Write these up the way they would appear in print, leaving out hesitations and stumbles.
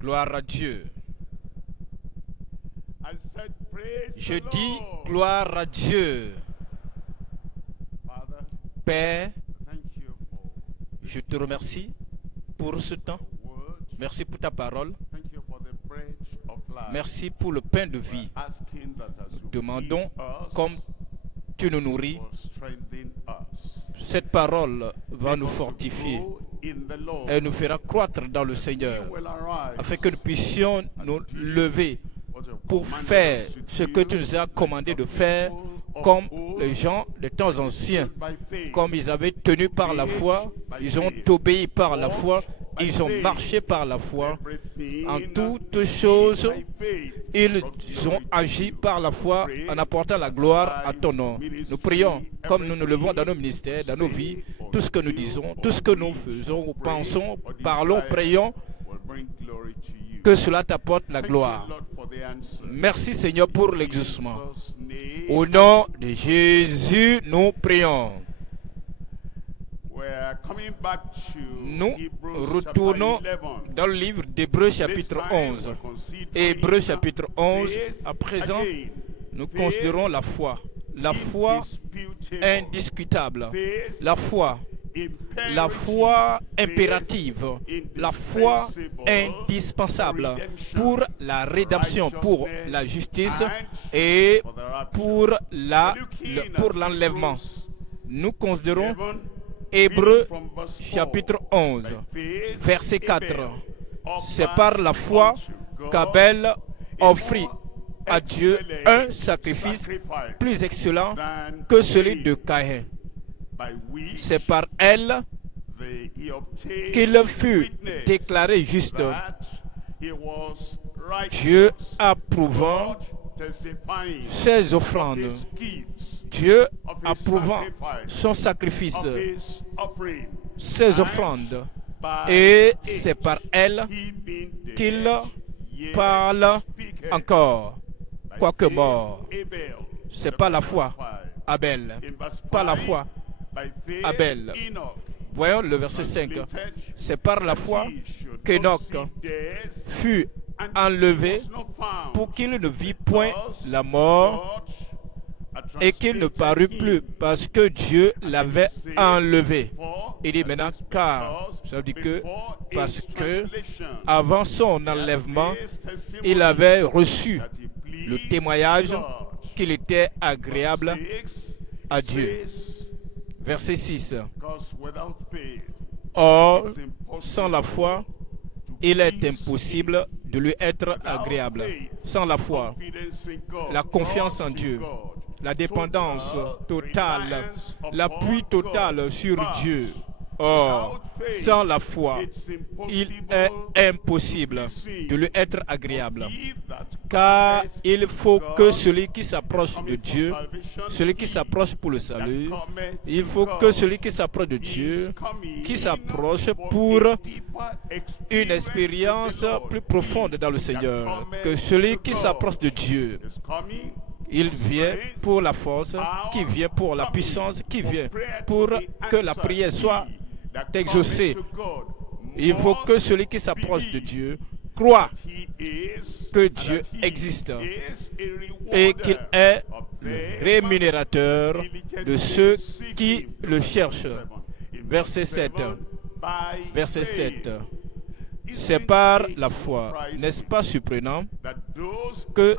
Gloire à Dieu. I said, praise Je the dis Lord. gloire à Dieu. Father, Père, thank you for je te remercie pour ce temps. the word. Merci pour ta parole. Thank you for the bread of life. Merci pour le pain de We're vie. asking that as you Demandons, feed us, comme tu nous nourris, will strengthen us. cette parole va Help nous us to fortifier grow in the Lord. et nous fera croître dans le We Seigneur, will arise afin que nous puissions nous lever what you pour commanded faire us to ce que tu do, nous as commandé de like the faire, people of comme old, les gens de temps anciens, by faith, comme ils avaient tenu par la foi, ils ont obéi par la foi, ils ont marché par la foi, everything en toutes choses, by faith, ils brought ont glory to agi you. par la foi en apportant la gloire à ton nom. Nous prions, comme nous nous levons dans nos ministères, dans nos vies, tout ce que nous disons, tout ce que nous faisons, ou pensons, parlons, prions, Will bring glory to you. que cela t'apporte la Thank you, gloire. Lord, for the answer. Merci Seigneur pour l'exaucement. Jesus' name. Au nom de Jésus, nous prions. We're coming back to Nous Hebrews retournons chapter 11. dans le livre d'Hébreux chapitre 11. Hébreux chapitre 11, à présent, nous considérons la foi. La foi indiscutable. La foi impérative, la foi indispensable pour la rédemption, pour la justice et pour l'enlèvement. Nous considérons Hébreux chapitre 11, verset 4. C'est par la foi qu'Abel offrit à Dieu un sacrifice plus excellent que celui de Caïn. C'est par elle qu'il fut déclaré juste, Dieu approuvant ses offrandes, Dieu approuvant son sacrifice, ses offrandes, et c'est par elle qu'il parle encore, quoique mort. C'est pas la foi, Abel, pas la foi, Abel. Voyons le verset 5. C'est par la foi qu'Enoch fut enlevé pour qu'il ne vit point la mort et qu'il ne parut plus parce que Dieu l'avait enlevé. Il dit maintenant car, ça veut dire que parce que avant son enlèvement, il avait reçu le témoignage qu'il était agréable à Dieu. Verset 6. Or, sans la foi, il est impossible de lui être agréable. Sans la foi, la confiance en Dieu, la dépendance totale, l'appui total sur Dieu. Or, sans la foi, il est impossible de lui être agréable. Car il faut que celui qui s'approche de Dieu, celui qui s'approche pour le salut, il faut que celui qui s'approche de Dieu, qui s'approche pour une expérience plus profonde dans le Seigneur, que celui qui s'approche de Dieu, il vient pour la force, qui vient pour la puissance, qui vient pour que la prière soit exaucée. Il faut que celui qui s'approche de Dieu croit que Dieu existe et qu'il est le rémunérateur de ceux qui le cherchent. Verset 7. Verset 7. C'est par la foi, n'est-ce pas surprenant, que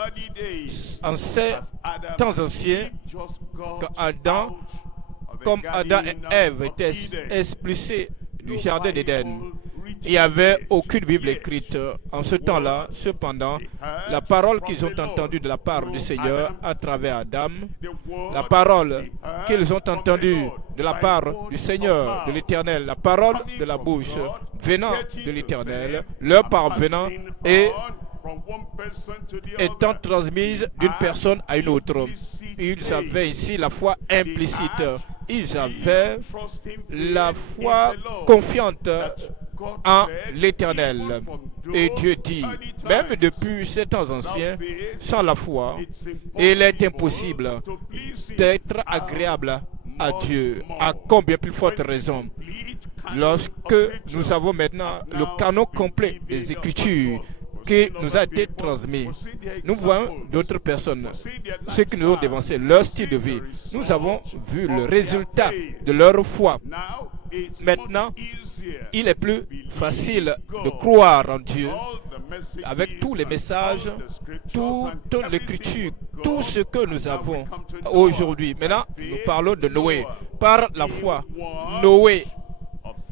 en ces temps anciens, comme Adam et Ève étaient expulsés du jardin d'Éden, il n'y avait aucune Bible écrite en ce temps-là. Cependant, la parole qu'ils ont entendue de la part du Seigneur à travers Adam, la parole qu'ils ont entendue de la part du Seigneur, de l'Éternel, la parole de la bouche venant de l'Éternel, leur parvenant et étant transmise d'une personne à une autre. Ils avaient ici la foi implicite. Ils avaient la foi confiante en l'Éternel. Et Dieu dit, même depuis ces temps anciens, sans la foi, il est impossible d'être agréable à Dieu. À combien plus forte raison lorsque nous avons maintenant le canon complet des Écritures qui nous a été transmis. Nous voyons d'autres personnes, ceux qui nous ont dévancé, leur style de vie. Nous avons vu le résultat de leur foi. Maintenant, il est plus facile de croire en Dieu avec tous les messages, toute l'écriture, tout ce que nous avons aujourd'hui. Maintenant, nous parlons de Noé. Par la foi, Noé,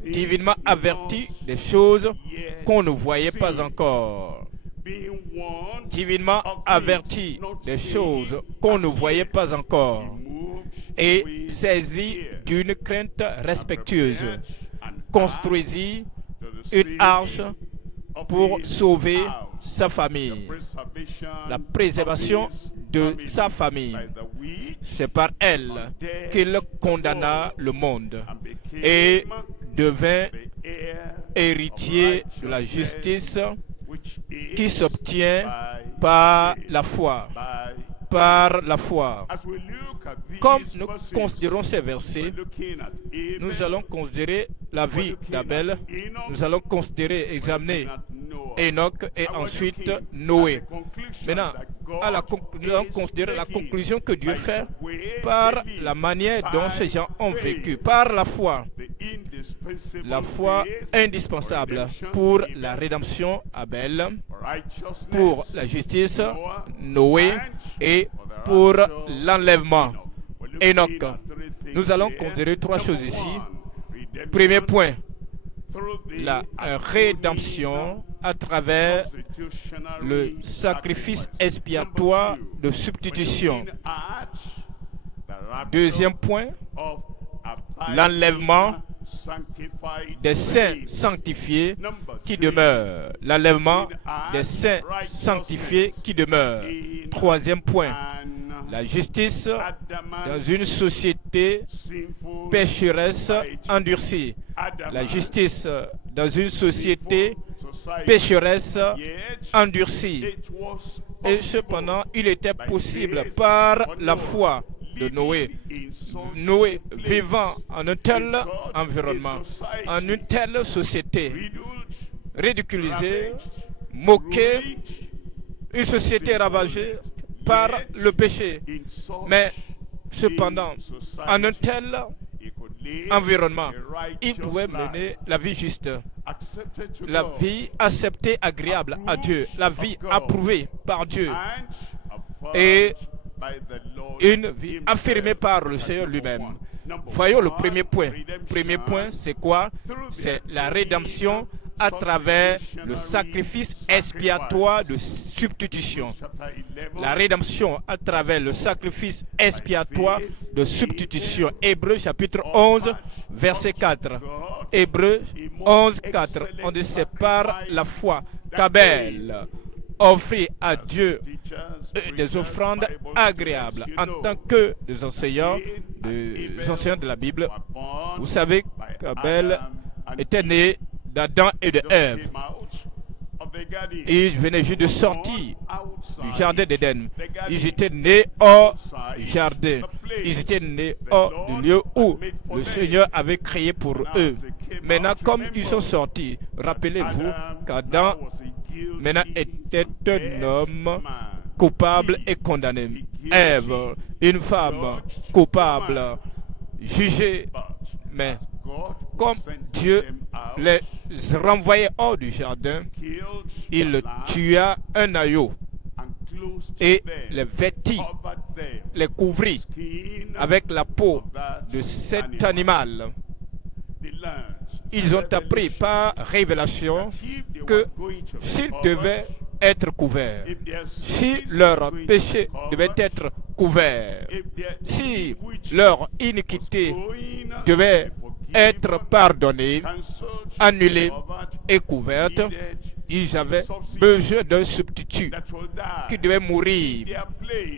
divinement averti des choses qu'on ne voyait pas encore. Divinement averti des choses qu'on ne voyait pas encore. Et saisi d'une crainte respectueuse, construisit une arche pour sauver sa famille, la préservation de sa famille. C'est par elle qu'il condamna le monde et devint héritier de la justice qui s'obtient par la foi. Par la foi. Comme nous considérons ces versets, nous allons considérer la vie d'Abel, nous allons considérer, examiner Enoch et ensuite Noé. Maintenant, nous allons considérer la conclusion que Dieu fait par la manière dont ces gens ont vécu, par la foi. La foi indispensable pour la rédemption Abel, pour la justice Noé et pour l'enlèvement Enoch. Nous allons considérer trois choses ici. Premier point, la rédemption à travers le sacrifice expiatoire de substitution. Deuxième point, l'enlèvement des saints sanctifiés qui demeurent. L'enlèvement des saints sanctifiés qui demeurent. Troisième point, la justice dans une société pécheresse endurcie. La justice dans une société pécheresse endurcie. Et cependant, il était possible par la foi de Noé. Noé vivant en un tel environnement, en une telle société, ridiculisée, moquée, une société ravagée par le péché. Mais cependant, en un tel environnement, il pouvait mener la vie juste, la vie acceptée, agréable à Dieu, la vie approuvée par Dieu et une vie affirmée par le Seigneur lui-même. Voyons le premier point. Premier point, c'est quoi? C'est la rédemption à travers le sacrifice expiatoire de substitution. La rédemption à travers le sacrifice expiatoire de substitution. Hébreux chapitre 11, verset 4. Hébreux 11, 4. On dit c'est par la foi qu'Abel offrit à Dieu des offrandes agréables en tant que des enseignants de la Bible. Vous savez qu'Abel était né d'Adam et de Ève. Ils venaient juste de sortir du jardin d'Éden. Ils étaient nés hors du jardin. Ils étaient nés hors du lieu où le Seigneur avait créé pour eux. Maintenant, comme ils sont sortis, rappelez-vous qu'Adam maintenant était un homme coupable et condamné. Ève, une femme coupable, jugée. Mais comme Dieu les renvoyait hors du jardin, il tua un agneau et les vêtit, les couvrit avec la peau de cet animal. Ils ont appris par révélation que s'ils devaient être couverts, si leur péché devait être couvert, si leur iniquité devait être pardonnée, annulée et couverte, ils avaient besoin d'un substitut qui devait mourir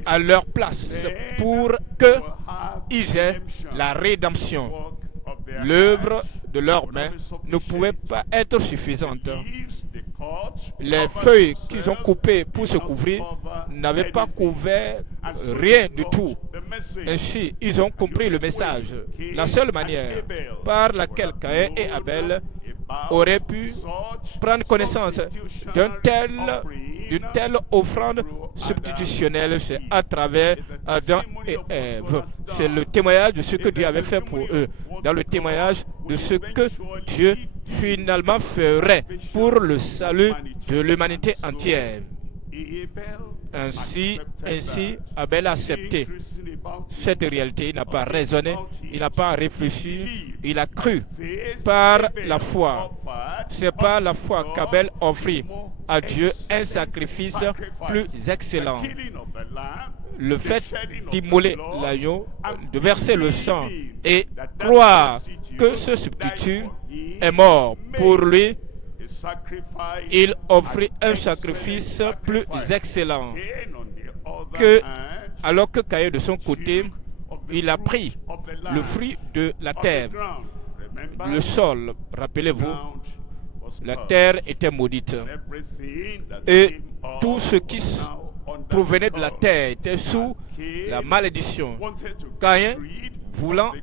à leur place pour qu'ils aient la rédemption. L'œuvre de leurs mains ne pouvait pas être suffisante. Les feuilles qu'ils ont coupées pour se couvrir n'avaient pas couvert rien du tout. Ainsi, ils ont compris le message. La seule manière par laquelle Caïn et Abel auraient pu prendre connaissance d'une telle offrande substitutionnelle, c'est à travers Adam et Ève. C'est le témoignage de ce que Dieu avait fait pour eux, dans le témoignage de ce que Dieu finalement ferait pour le salut de l'humanité entière. Ainsi, Abel a accepté cette réalité. Il n'a pas raisonné, il n'a pas réfléchi, il a cru par la foi. C'est par la foi qu'Abel offrit à Dieu un sacrifice plus excellent. Le fait d'immoler l'agneau, de verser le sang et croire que ce substitut est mort pour lui, il offrit un sacrifice plus excellent que, alors que Caïn de son côté, il a pris le fruit de la terre, le sol. Rappelez-vous, la terre était maudite et tout ce qui provenait de la terre était sous la malédiction. Caïn, voulant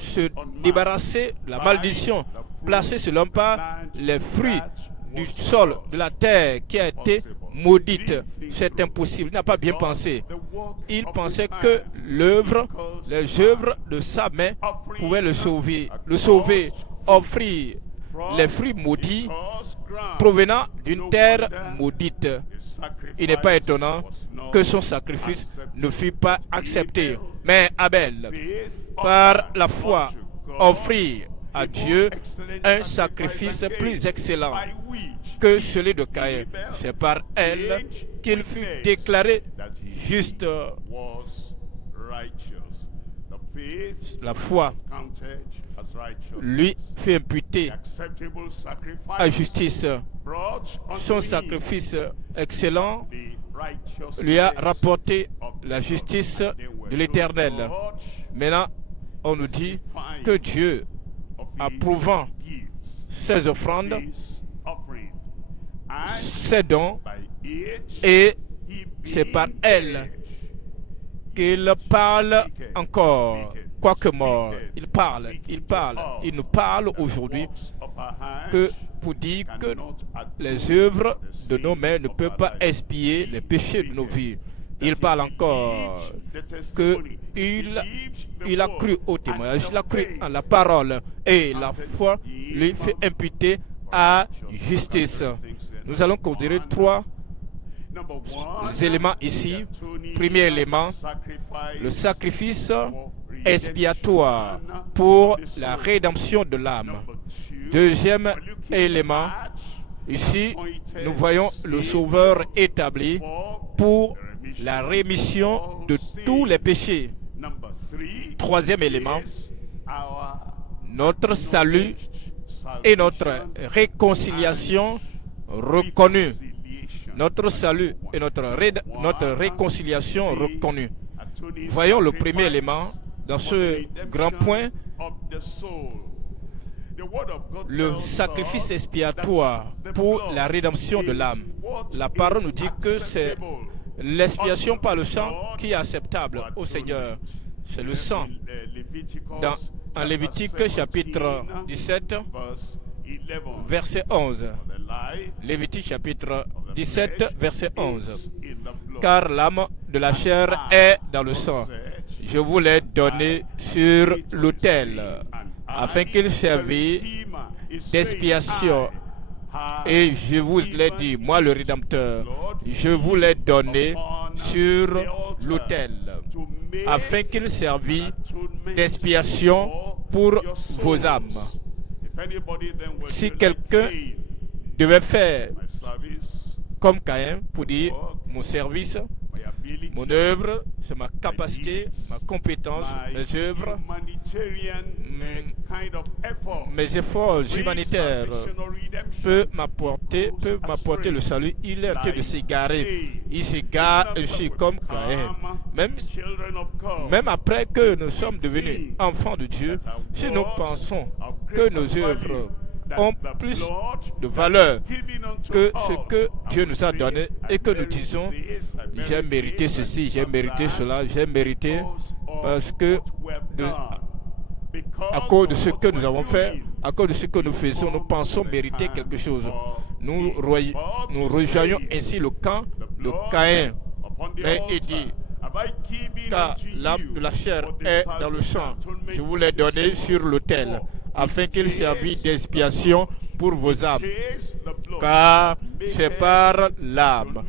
se débarrasser de la malédiction placée sur l'homme par les fruits du sol, de la terre qui a été maudite, c'est impossible. Il n'a pas bien pensé. Il pensait que les œuvres de sa main pouvaient le sauver, offrir les fruits maudits provenant d'une terre maudite. Il n'est pas étonnant que son sacrifice ne fût pas accepté. Mais Abel, par la foi, offrit à Dieu un sacrifice plus excellent que celui de Caïn. C'est par elle qu'il fut déclaré juste. La foi lui fut imputée à justice. Son sacrifice excellent lui a rapporté la justice de l'Éternel. Maintenant, on nous dit que Dieu, approuvant ses offrandes, ses dons, et c'est par elle qu'il parle encore, quoique mort. Il nous parle aujourd'hui que pour dire que les œuvres de nos mains ne peuvent pas expier les péchés de nos vies. Il parle encore qu'il a cru au témoignage, il a cru en la parole et la foi lui fait imputer à justice. Nous allons considérer trois éléments ici. Premier élément, le sacrifice expiatoire pour la rédemption de l'âme. Deuxième élément, ici, nous voyons le Sauveur établi pour la rémission de tous les péchés. Troisième élément, notre salut et notre réconciliation reconnue. Notre salut et notre réconciliation reconnue. Voyons le premier élément dans ce grand point. Le sacrifice expiatoire pour la rédemption de l'âme. La parole nous dit que c'est l'expiation par le sang qui est acceptable au Seigneur. C'est le sang. En Lévitique chapitre 17, verset 11. Lévitique chapitre 17, verset 11. Car l'âme de la chair est dans le sang. Je vous l'ai donné sur l'autel, afin qu'il servît d'expiation. Et je vous l'ai dit, moi le Rédempteur, je vous l'ai donné sur l'autel, afin qu'il servît d'expiation pour vos âmes. Si quelqu'un devait faire comme Caïn pour dire mon service, mon œuvre, c'est ma capacité, ma compétence, mes œuvres, mes efforts humanitaires peuvent m'apporter le salut. Il est en train de s'égarer. Il s'égare aussi comme Caïn. Même après que nous sommes devenus enfants de Dieu, si nous pensons que nos œuvres ont plus de valeur que ce que Dieu nous a donné et que nous disons j'ai mérité ceci, j'ai mérité cela, j'ai mérité, parce que à cause de ce que nous avons fait, à cause de ce que nous faisons, nous pensons mériter quelque chose. Nous rejoignons ainsi le camp de Caïn. Mais il dit, car l'âme de la chair est dans le champ, je vous l'ai donné sur l'autel, afin qu'il servit d'expiation pour vos âmes. Car c'est par l'âme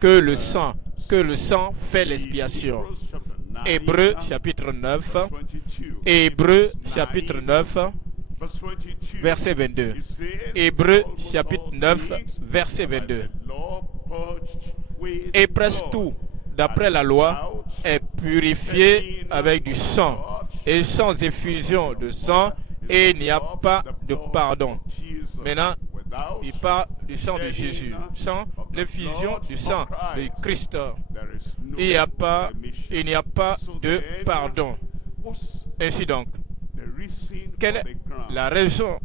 que le sang fait l'expiation. Hébreux chapitre 9, Hébreux chapitre 9, verset 22. Hébreux chapitre 9, verset 22. Et presque tout, d'après la loi, est purifié avec du sang. Et sans effusion de sang, il n'y a pas de pardon. Maintenant, il parle du sang de Jésus. Sans l'effusion du sang de Christ, il n'y a pas de pardon. Ainsi donc, quelle est la raison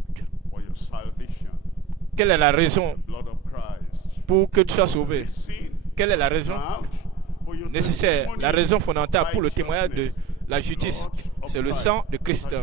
pour que tu sois sauvé? Quelle est la raison nécessaire, la raison fondamentale pour le témoignage de la justice? C'est le sang de Christ.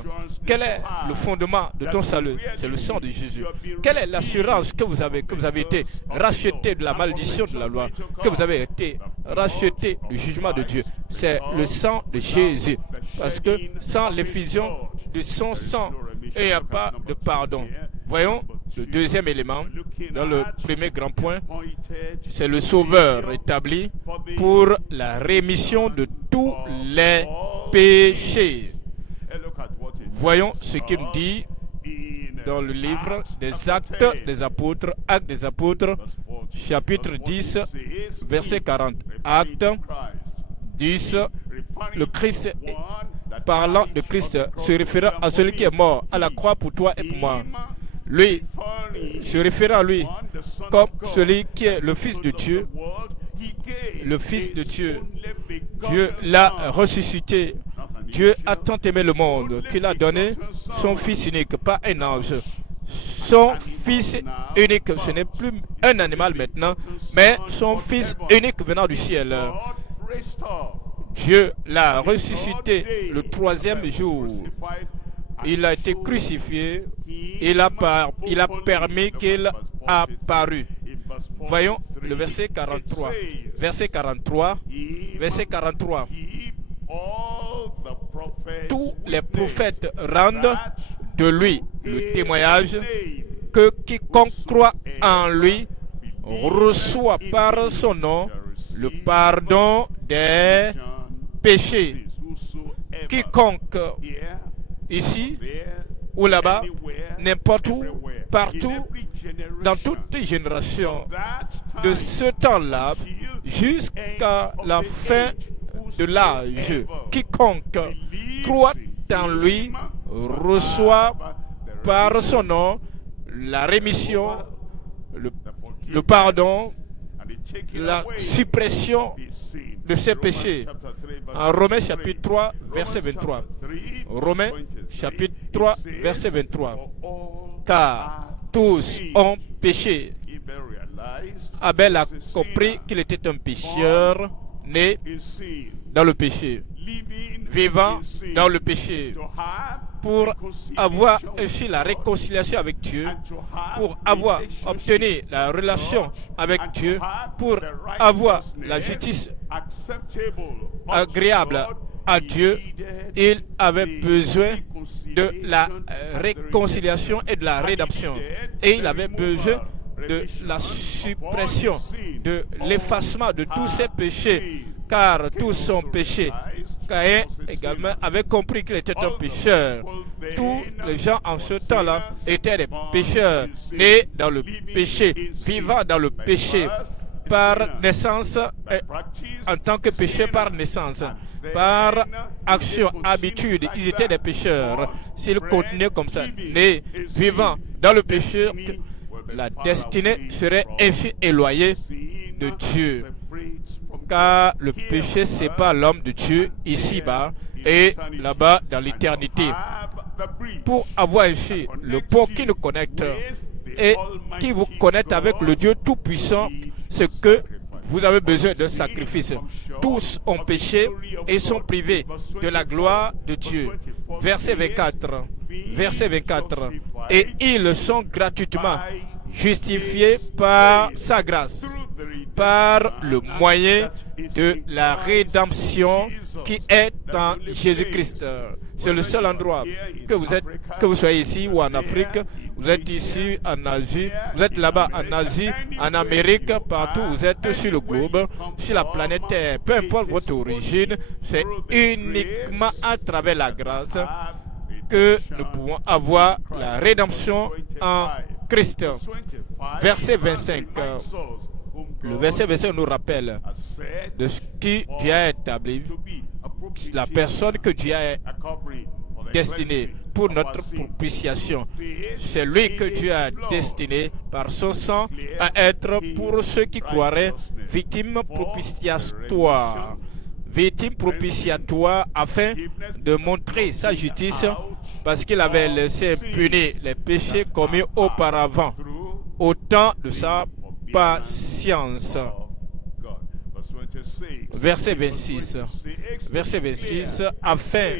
Quel est le fondement de ton salut? C'est le sang de Jésus. Quelle est l'assurance que vous avez été racheté de la malédiction de la loi, que vous avez été racheté du jugement de Dieu? C'est le sang de Jésus. Parce que sans l'effusion de son sang, il n'y a pas de pardon. Voyons le deuxième élément, dans le premier grand point, c'est le Sauveur établi pour la rémission de tous les péchés. Voyons ce qu'il dit dans le livre des Actes des Apôtres, chapitre 10, verset 40. Actes 10, le Christ, parlant de Christ, se référant à celui qui est mort à la croix pour toi et pour moi. Lui, se référant à lui comme celui qui est le Fils de Dieu. Le Fils de Dieu. Dieu l'a ressuscité. Dieu a tant aimé le monde qu'il a donné son Fils unique, pas un ange. Son Fils unique, ce n'est plus un animal maintenant, mais son Fils unique venant du ciel. Dieu l'a ressuscité le troisième jour. Il a été crucifié. Il a permis qu'il apparût. Voyons le verset 43. Verset 43. Tous les prophètes rendent de lui le témoignage que quiconque croit en lui reçoit par son nom le pardon des péchés. Quiconque, ici ou là-bas, n'importe où, partout, dans toutes les générations, de ce temps-là jusqu'à la fin de l'âge, quiconque croit en lui reçoit par son nom la rémission, le pardon, la suppression de ses péchés. En Romains chapitre 3, verset 23. Romains chapitre 3, verset 23. Car tous ont péché. Abel a compris qu'il était un pécheur né dans le péché, vivant dans le péché, pour avoir ainsi la réconciliation avec Dieu, pour avoir obtenu la relation avec Dieu, pour avoir la justice agréable à Dieu. Il avait besoin de la réconciliation et de la rédemption. Et il avait besoin de la suppression, de l'effacement de tous ses péchés, car tous sont péchés. Caïn également avait compris qu'il était un pécheur. Tous les gens en ce temps-là étaient des pécheurs, nés dans le péché, vivant dans le péché, par naissance, en tant que pécheurs par naissance, par action, habitude, ils étaient des pécheurs. S'ils continuaient comme ça, nés, vivant dans le péché, la destinée serait ainsi éloignée de Dieu. Car le péché sépare l'homme de Dieu ici-bas et là-bas dans l'éternité. Pour avoir ainsi le pont qui nous connecte et qui vous connecte avec le Dieu Tout-Puissant, ce que Vous avez besoin d'un sacrifice. Tous ont péché et sont privés de la gloire de Dieu. Verset 24. Verset 24. Et ils sont gratuitement justifiés par sa grâce, par le moyen de la rédemption qui est en Jésus-Christ. C'est le seul endroit que vous soyez ici ou en Afrique, vous êtes ici en Asie, vous êtes là-bas en Asie, en Amérique, partout vous êtes sur le globe, sur la planète Terre, peu importe votre origine, c'est uniquement à travers la grâce que nous pouvons avoir la rédemption en Christ. Verset 25. Le verset 25 nous rappelle de ce qui Dieu a établi, la personne que Dieu a destinée pour notre propitiation. C'est lui que Dieu a destiné par son sang à être pour ceux qui croiraient victime propitiatoire. Victime propitiatoire afin de montrer sa justice parce qu'il avait laissé punir les péchés commis auparavant au temps de sa patience. Verset 26. Verset 26. Afin,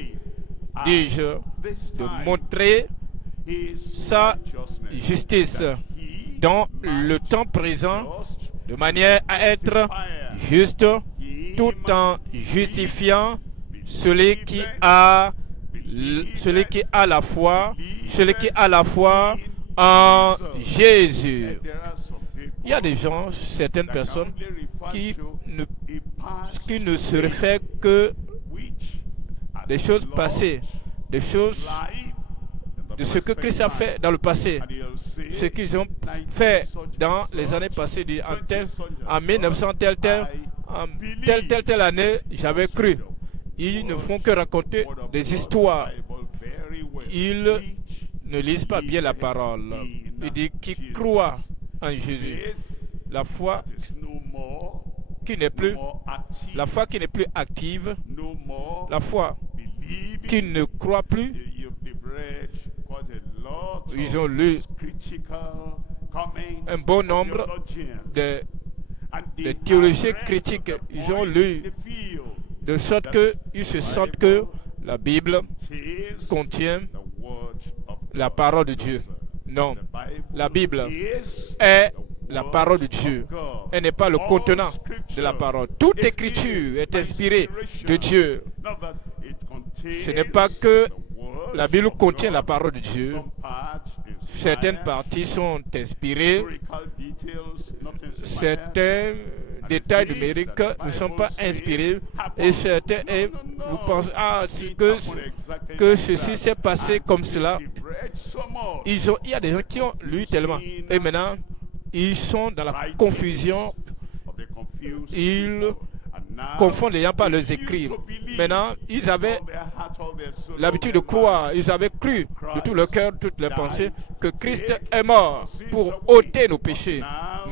dis-je, de montrer sa justice dans le temps présent de manière à être juste tout en justifiant celui qui a la foi en Jésus. Il y a des gens, certaines personnes qui ne se réfèrent que des choses passées, des choses de ce que Christ a fait dans le passé, ce qu'ils ont fait dans les années passées, en 1900 telle année, j'avais cru. Ils ne font que raconter des histoires. Ils ne lisent pas bien la parole. Il dit qu'ils croient en Jésus. La foi qui n'est plus active, la foi qui ne croit plus. Ils ont lu un bon nombre de théologies critiques. Ils ont lu de sorte qu'ils se sentent que la Bible contient la parole de Dieu. Non, la Bible est la parole de Dieu. Elle n'est pas le contenant de la parole. Toute écriture est inspirée de Dieu. Ce n'est pas que la Bible contient la parole de Dieu. Certaines parties sont inspirées. Certains détails numériques ne sont pas inspirés. Et certains, vous pensez, que ceci s'est passé comme cela. Il y a des gens qui ont lu tellement. Et maintenant, ils sont dans la confusion. Ils confondent les gens par leurs écrits. Maintenant, ils avaient l'habitude de croire, ils avaient cru de tout leur cœur, toutes leurs pensées, que Christ est mort pour ôter nos péchés.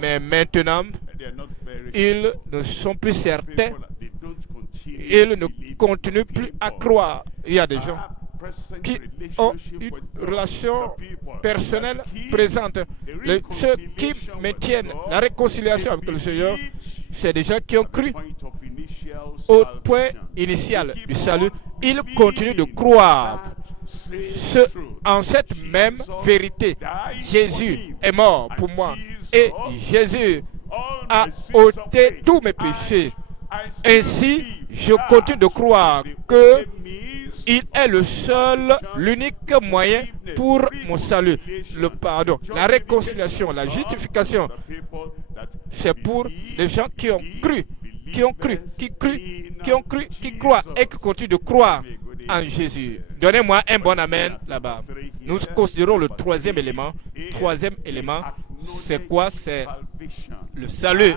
Mais maintenant, ils ne sont plus certains, ils ne continuent plus à croire. Il y a des gens qui ont une relation personnelle présente. Ceux qui maintiennent la réconciliation avec le Seigneur, c'est des gens qui ont cru au point initial du salut. Ils continuent de croire en cette même vérité. Jésus est mort pour moi et Jésus a ôté tous mes péchés. Ainsi, je continue de croire que il est le seul, l'unique moyen pour mon salut. Le pardon, la réconciliation, la justification. C'est pour les gens qui ont cru, qui croient et qui continuent de croire en Jésus. Donnez-moi un bon amen là-bas. Nous considérons le troisième élément. Troisième élément, c'est quoi? C'est le salut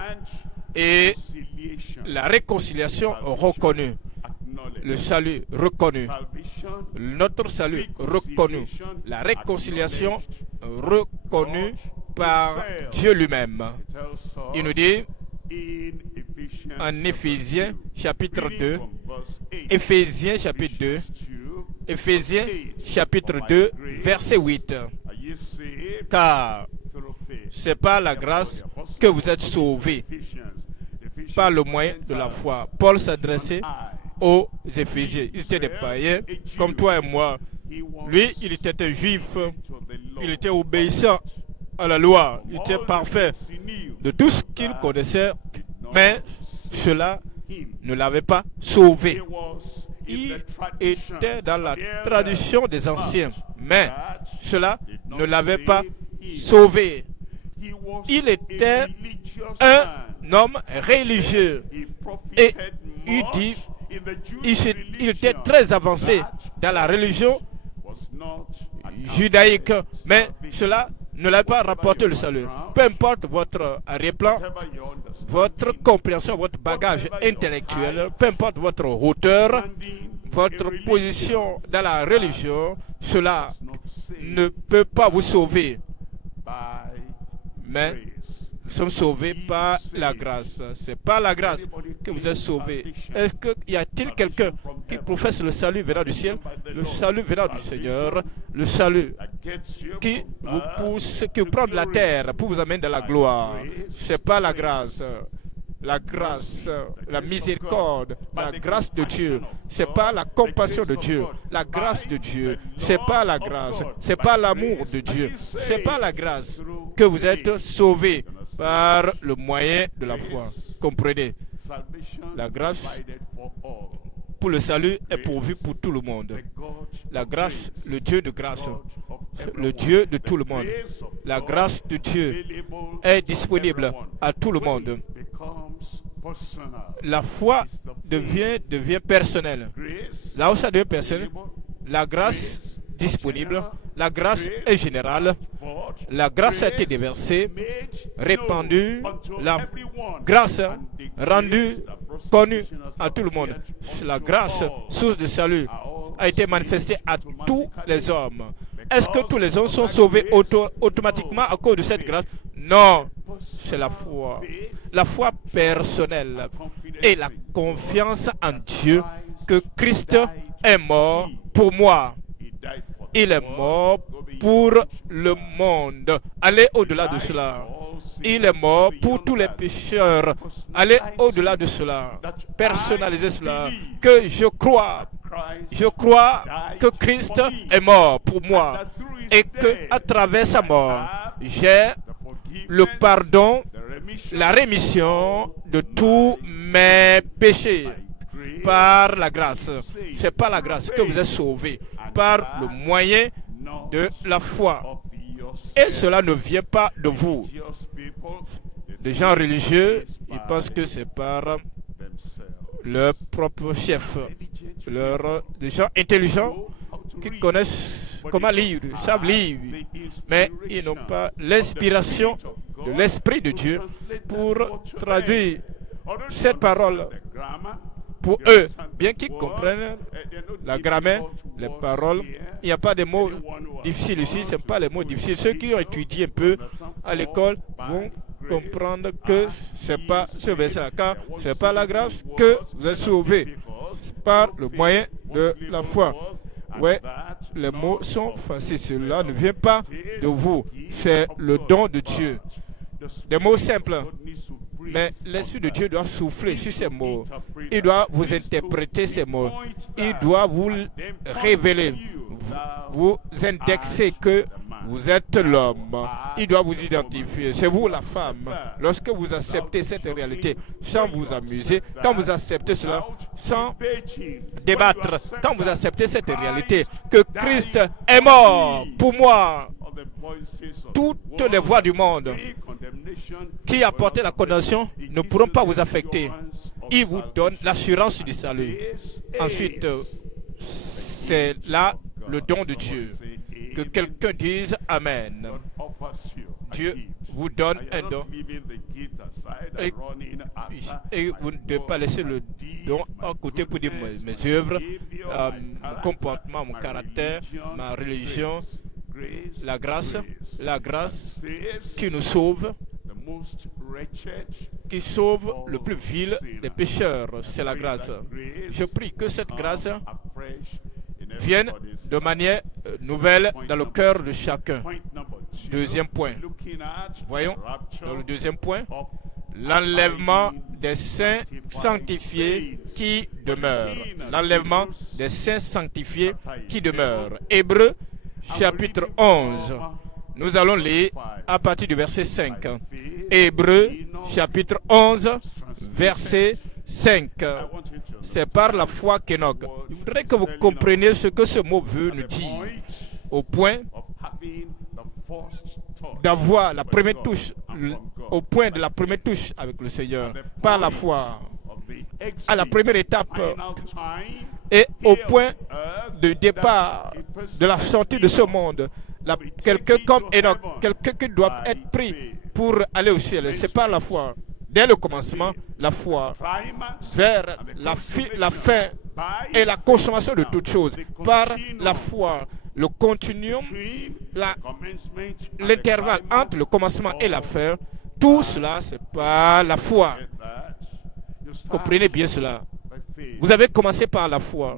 et la réconciliation reconnue. Le salut reconnu. Notre salut reconnu. La réconciliation reconnue par Dieu lui-même. Il nous dit en Éphésiens chapitre 2, Éphésiens chapitre 2, Éphésiens chapitre 2, verset 8. Car c'est par la grâce que vous êtes sauvés par le moyen de la foi. Paul s'adressait aux Éphésiens. Ils étaient des païens comme toi et moi. Lui, il était un juif. Il était obéissant à la loi. Il était parfait de tout ce qu'il connaissait. Mais cela ne l'avait pas sauvé. Il était dans la tradition des anciens. Mais cela ne l'avait pas sauvé. Il était un homme religieux. Et il dit, il était très avancé dans la religion judaïque, mais cela ne l'a pas rapporté le salut. Peu importe votre arrière-plan, votre compréhension, votre bagage intellectuel, peu importe votre hauteur, votre position dans la religion, cela ne peut pas vous sauver. Mais nous sommes sauvés par la grâce. C'est par la grâce que vous êtes sauvés. Est-ce qu'il y a-t-il quelqu'un qui professe le salut venant du ciel, le salut venant du Seigneur, le salut qui vous pousse, qui vous prend de la terre pour vous amener dans la gloire? C'est pas la grâce. La grâce, la miséricorde, la grâce de Dieu, c'est pas la compassion de Dieu, la grâce de Dieu, c'est pas la grâce, c'est pas l'amour de Dieu, c'est pas la grâce que vous êtes sauvés par le moyen de la foi. Comprenez? La grâce pour le salut est pourvue pour tout le monde. La grâce, le Dieu de grâce, le Dieu de tout le monde. La grâce de Dieu est disponible à tout le monde. La foi devient personnelle. Là où ça devient personnel, la grâce disponible, la grâce est générale, la grâce a été déversée, répandue, la grâce rendue connue à tout le monde. La grâce, source de salut, a été manifestée à tous les hommes. Est-ce que tous les hommes sont sauvés automatiquement à cause de cette grâce? Non, c'est la foi personnelle et la confiance en Dieu que Christ est mort pour moi. Il est mort pour le monde. Allez au-delà de cela. Il est mort pour tous les pécheurs. Allez au-delà de cela. Personnalisez cela. Que je crois que Christ est mort pour moi et que à travers sa mort, j'ai le pardon, la rémission de tous mes péchés par la grâce. C'est par la grâce que vous êtes sauvés, par le moyen de la foi. Et cela ne vient pas de vous. Les gens religieux, ils pensent que c'est par leur propre chef. Les gens intelligents qui connaissent comment lire, savent lire, mais ils n'ont pas l'inspiration de l'Esprit de Dieu pour traduire cette parole pour eux, bien qu'ils comprennent la grammaire, les paroles. Il n'y a pas de mots difficiles ici, ce ne sont pas les mots difficiles. Ceux qui ont étudié un peu à l'école vont comprendre que ce n'est pas ce verset-là, car ce n'est pas la grâce que vous êtes sauvés par le moyen de la foi. Oui, les mots sont faciles. Cela ne vient pas de vous. C'est le don de Dieu. Des mots simples. Mais l'Esprit de Dieu doit souffler sur ces mots. Il doit vous interpréter ces mots. Il doit vous révéler. Vous indexer que vous êtes l'homme. Il doit vous identifier. C'est vous la femme. Lorsque vous acceptez cette réalité sans vous amuser, quand vous acceptez cela sans débattre, quand vous acceptez cette réalité que Christ est mort pour moi, toutes les voix du monde qui apportent la condamnation ne pourront pas vous affecter. Il vous donne l'assurance du salut. Ensuite, c'est là le don de Dieu. Que quelqu'un dise Amen. Dieu vous donne un don. Et vous ne devez pas laisser le don à côté pour dire mes œuvres, mon comportement, mon caractère, ma religion. La grâce qui nous sauve, qui sauve le plus vil des pécheurs, c'est la grâce. Je prie que cette grâce vienne de manière nouvelle dans le cœur de chacun. Deuxième point. Voyons, dans le deuxième point, l'enlèvement des saints sanctifiés qui demeurent. L'enlèvement des saints sanctifiés qui demeurent. Hébreux chapitre 11. Nous allons lire à partir du verset 5. Hébreux chapitre 11, verset 5. C'est par la foi qu'Enoch. Je voudrais que vous compreniez ce que ce mot veut nous dire. Au point d'avoir la première touche, au point de la première touche avec le Seigneur, par la foi, à la première étape et au point de départ de la sortie de ce monde. Quelqu'un comme Enoch, quelqu'un qui doit être pris pour aller au ciel, c'est par la foi. Dès le commencement, la foi, vers la fin et la consommation de toutes choses, par la foi, le continuum, l'intervalle entre le commencement et la fin, tout cela, c'est par la foi. Comprenez bien cela. Vous avez commencé par la foi.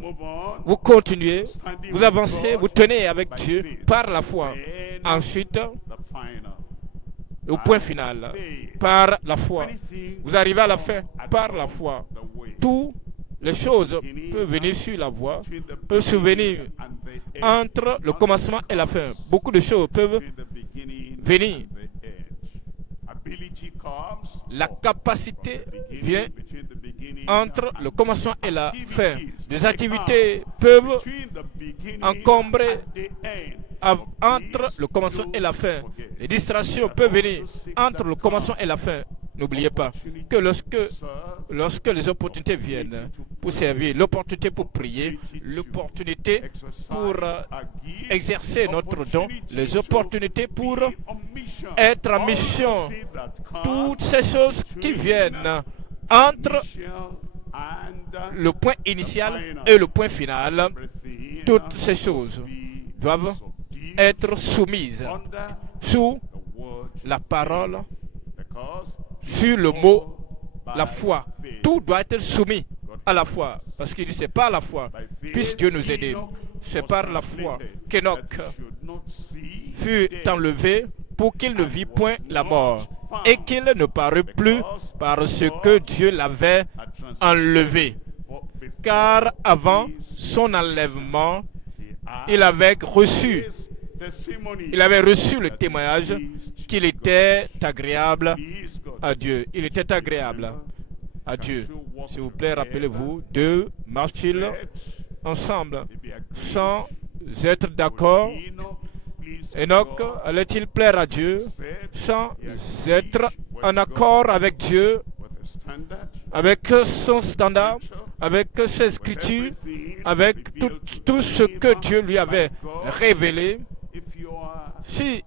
Vous continuez, vous avancez, vous tenez avec Dieu par la foi. Ensuite, au point final, par la foi. Vous arrivez à la fin par la foi. Toutes les choses peuvent venir sur la voie, peuvent survenir entre le commencement et la fin. Beaucoup de choses peuvent venir. La capacité vient entre le commencement et la fin. Les activités peuvent encombrer entre le commencement et la fin. Les distractions peuvent venir entre le commencement et la fin. N'oubliez pas que lorsque les opportunités viennent pour servir, l'opportunité pour prier, l'opportunité pour exercer notre don, les opportunités pour être en mission, toutes ces choses qui viennent entre le point initial et le point final, toutes ces choses doivent être soumises sous la parole, sur le mot, la foi. Tout doit être soumis à la foi. Parce qu'il dit, c'est par la foi. Puisse Dieu nous aider. C'est par la foi qu'Enoch fut enlevé pour qu'il ne vit point la mort et qu'il ne parut plus parce que Dieu l'avait enlevé. Car avant son enlèvement, il avait reçu le témoignage qu'il était agréable à Dieu. Il était agréable à Dieu. S'il vous plaît, rappelez-vous, deux marchent-ils ensemble sans être d'accord? Enoch allait-il plaire à Dieu sans être en accord avec Dieu, avec son standard, avec ses écritures, avec tout ce que Dieu lui avait révélé? Si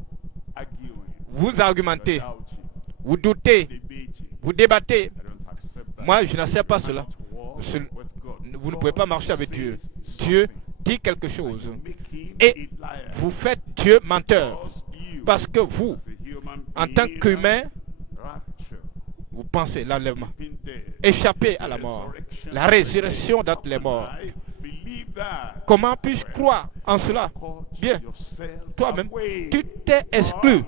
vous argumentez, vous doutez, vous débattez, moi je n'accepte pas cela. Vous ne pouvez pas marcher avec Dieu. Dieu dit quelque chose et vous faites Dieu menteur parce que vous, en tant qu'humain, vous pensez l'enlèvement, échapper à la mort, la résurrection d'entre les morts. Comment puis-je croire en cela? Bien, toi-même, tu t'es exclu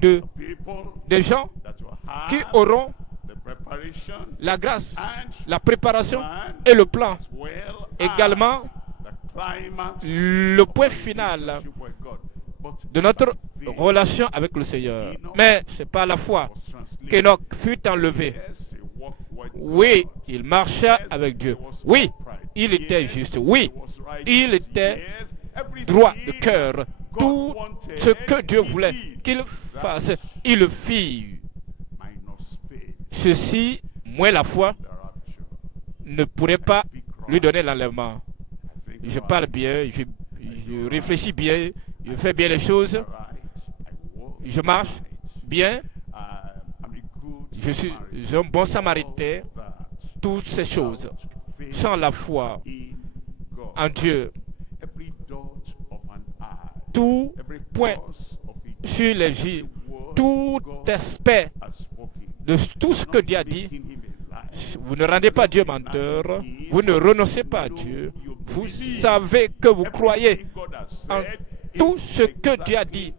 des gens qui auront la grâce, la préparation et le plan. Également, le point final de notre relation avec le Seigneur. Mais c'est par la foi qu'Enoch fut enlevé. Oui, il marcha avec Dieu. Oui, il était juste. Oui, il était droit de cœur. Tout ce que Dieu voulait qu'il fasse, il le fit. Ceci, moins la foi, ne pourrait pas lui donner l'enlèvement. Je parle bien, je réfléchis bien, je fais bien les choses, je marche bien, je suis un bon samaritain, toutes ces choses. Sans la foi en Dieu, tout point sur les yeux, tout aspect de tout ce que Dieu a dit, vous ne rendez pas Dieu menteur, vous ne renoncez pas à Dieu, vous savez que vous croyez en tout ce que Dieu a dit.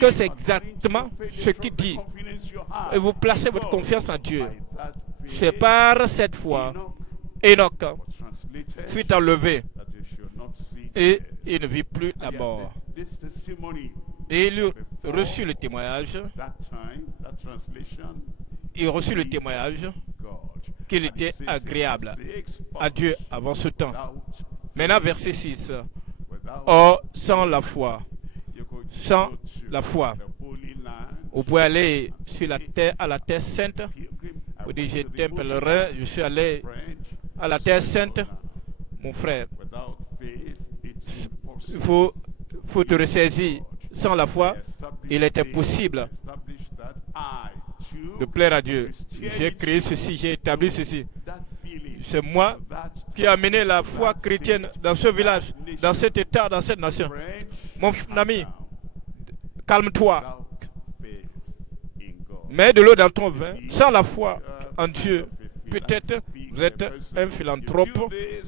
que c'est exactement ce qu'il dit. Et vous placez votre confiance en Dieu. C'est par cette foi, Enoch fut enlevé et il ne vit plus la mort. Et il reçut le témoignage. Il reçut le témoignage qu'il était agréable à Dieu avant ce temps. Maintenant, verset 6. Or, sans la foi, vous pouvez aller sur la terre, à la terre sainte. Vous dites, j'étais un pèlerin, je suis allé à la terre sainte. Mon frère, il faut te ressaisir. Sans la foi, il est impossible de plaire à Dieu. J'ai créé ceci, j'ai établi ceci. C'est moi qui ai amené la foi chrétienne dans ce village, dans cet état, dans cette nation. Mon ami, calme-toi. Mets de l'eau dans ton vin. Sans la foi en Dieu, peut-être vous êtes un philanthrope,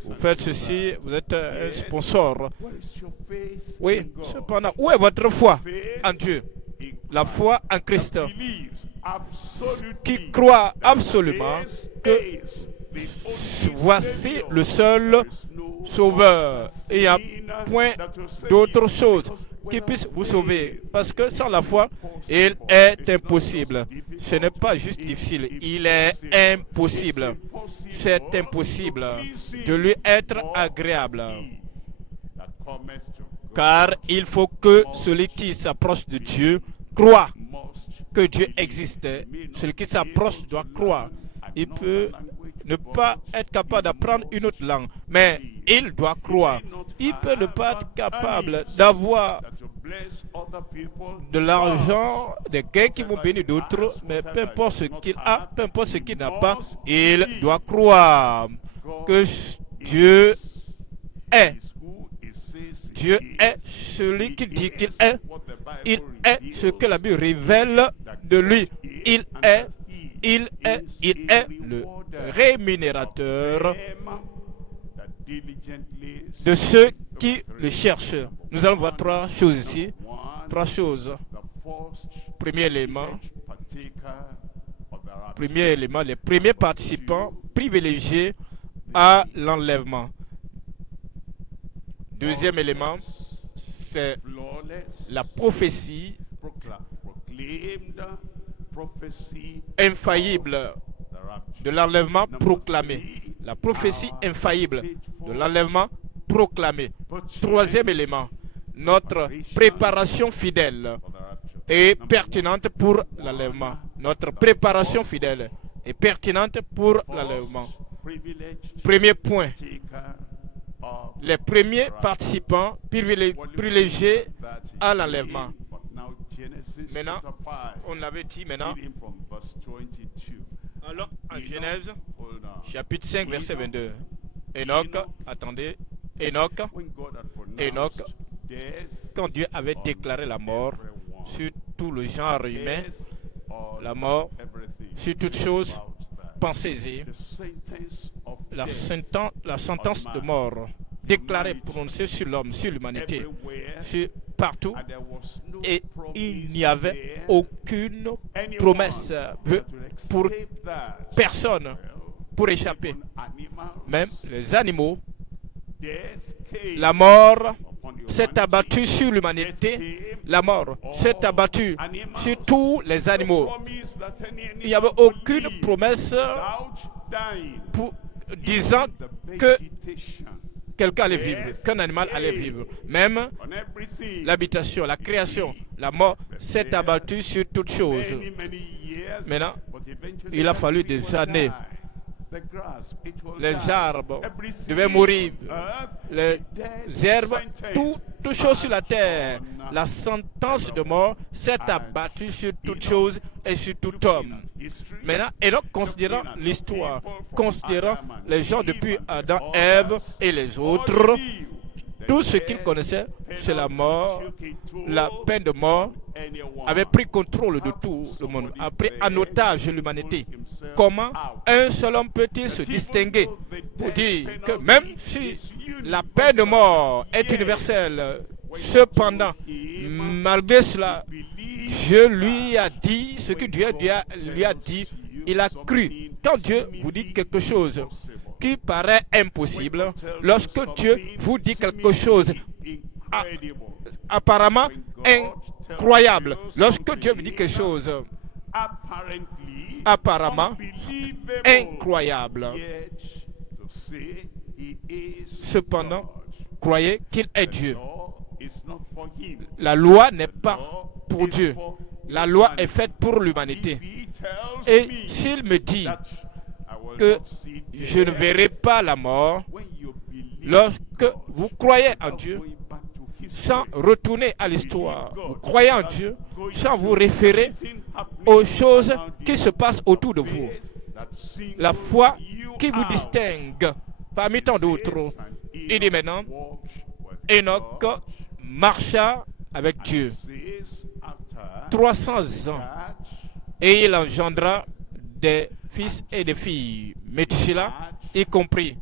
vous faites ceci, vous êtes un sponsor. Oui, cependant, où est votre foi en Dieu? La foi en Christ, qui croit absolument que voici le seul sauveur. Il n'y a point d'autre chose qui puisse vous sauver. Parce que sans la foi, il est impossible. Ce n'est pas juste difficile, il est impossible. C'est impossible de lui être agréable. Car il faut que celui qui s'approche de Dieu croit que Dieu existe. Celui qui s'approche doit croire. Il peut ne pas être capable d'apprendre une autre langue, mais il doit croire. Il peut ne pas être capable d'avoir de l'argent, des gains qui vont bénir d'autres, mais peu importe ce qu'il a, peu importe ce qu'il n'a pas, il doit croire que Dieu est. Dieu est celui qui dit qu'il est. Il est ce que la Bible révèle de lui. Il est le rémunérateur de ceux qui le cherchent. Nous allons voir trois choses ici. Trois choses. Premier élément, les premiers participants privilégiés à l'enlèvement. Deuxième élément, c'est la prophétie infaillible de l'enlèvement proclamé. La prophétie infaillible de l'enlèvement proclamé. Troisième élément, notre préparation fidèle et pertinente pour l'enlèvement. Notre préparation fidèle et pertinente pour l'enlèvement. Premier point, les premiers participants privilégiés à l'enlèvement. Maintenant, on l'avait dit maintenant. Alors, en Genèse, chapitre 5, verset 22. Enoch, attendez, Enoch, quand Dieu avait déclaré la mort sur tout le genre humain, la mort sur toute chose, pensez-y, la sentence de mort déclarée, prononcée sur l'homme, sur l'humanité, partout, et il n'y avait aucune promesse pour personne pour échapper. Même les animaux, la mort s'est abattue sur l'humanité, la mort s'est abattue sur tous les animaux. Il n'y avait aucune promesse disant que quelqu'un allait vivre, qu'un animal allait vivre. Même l'habitation, la création, la mort s'est abattue sur toutes choses. Maintenant, il a fallu des années. Les arbres devaient mourir, les herbes, toutes choses sur la terre. La sentence de mort s'est abattue sur toutes choses et sur tout homme. Maintenant, Enoch, considérant l'histoire, considérant les gens depuis Adam, Ève et les autres, tout ce qu'ils connaissaient, c'est la mort, la peine de mort, avait pris contrôle de tout le monde, a pris en otage l'humanité. Comment un seul homme peut-il se distinguer pour dire que même si la peine de mort est universelle, Cependant, malgré cela, Dieu lui a dit ce que Dieu lui a dit. Il a cru. Quand Dieu vous dit quelque chose qui paraît impossible, lorsque Dieu vous dit quelque chose apparemment incroyable, lorsque Dieu vous dit quelque chose apparemment incroyable, cependant, croyez qu'il est Dieu. La loi n'est pas pour Dieu. La loi est faite pour l'humanité. Et s'il me dit que je ne verrai pas la mort, lorsque vous croyez en Dieu, sans retourner à l'histoire, vous croyez en Dieu, sans vous référer aux choses qui se passent autour de vous, la foi qui vous distingue parmi tant d'autres. Il dit maintenant, Enoch marcha avec Dieu 300 ans et il engendra des fils et des filles, Métusséla y compris.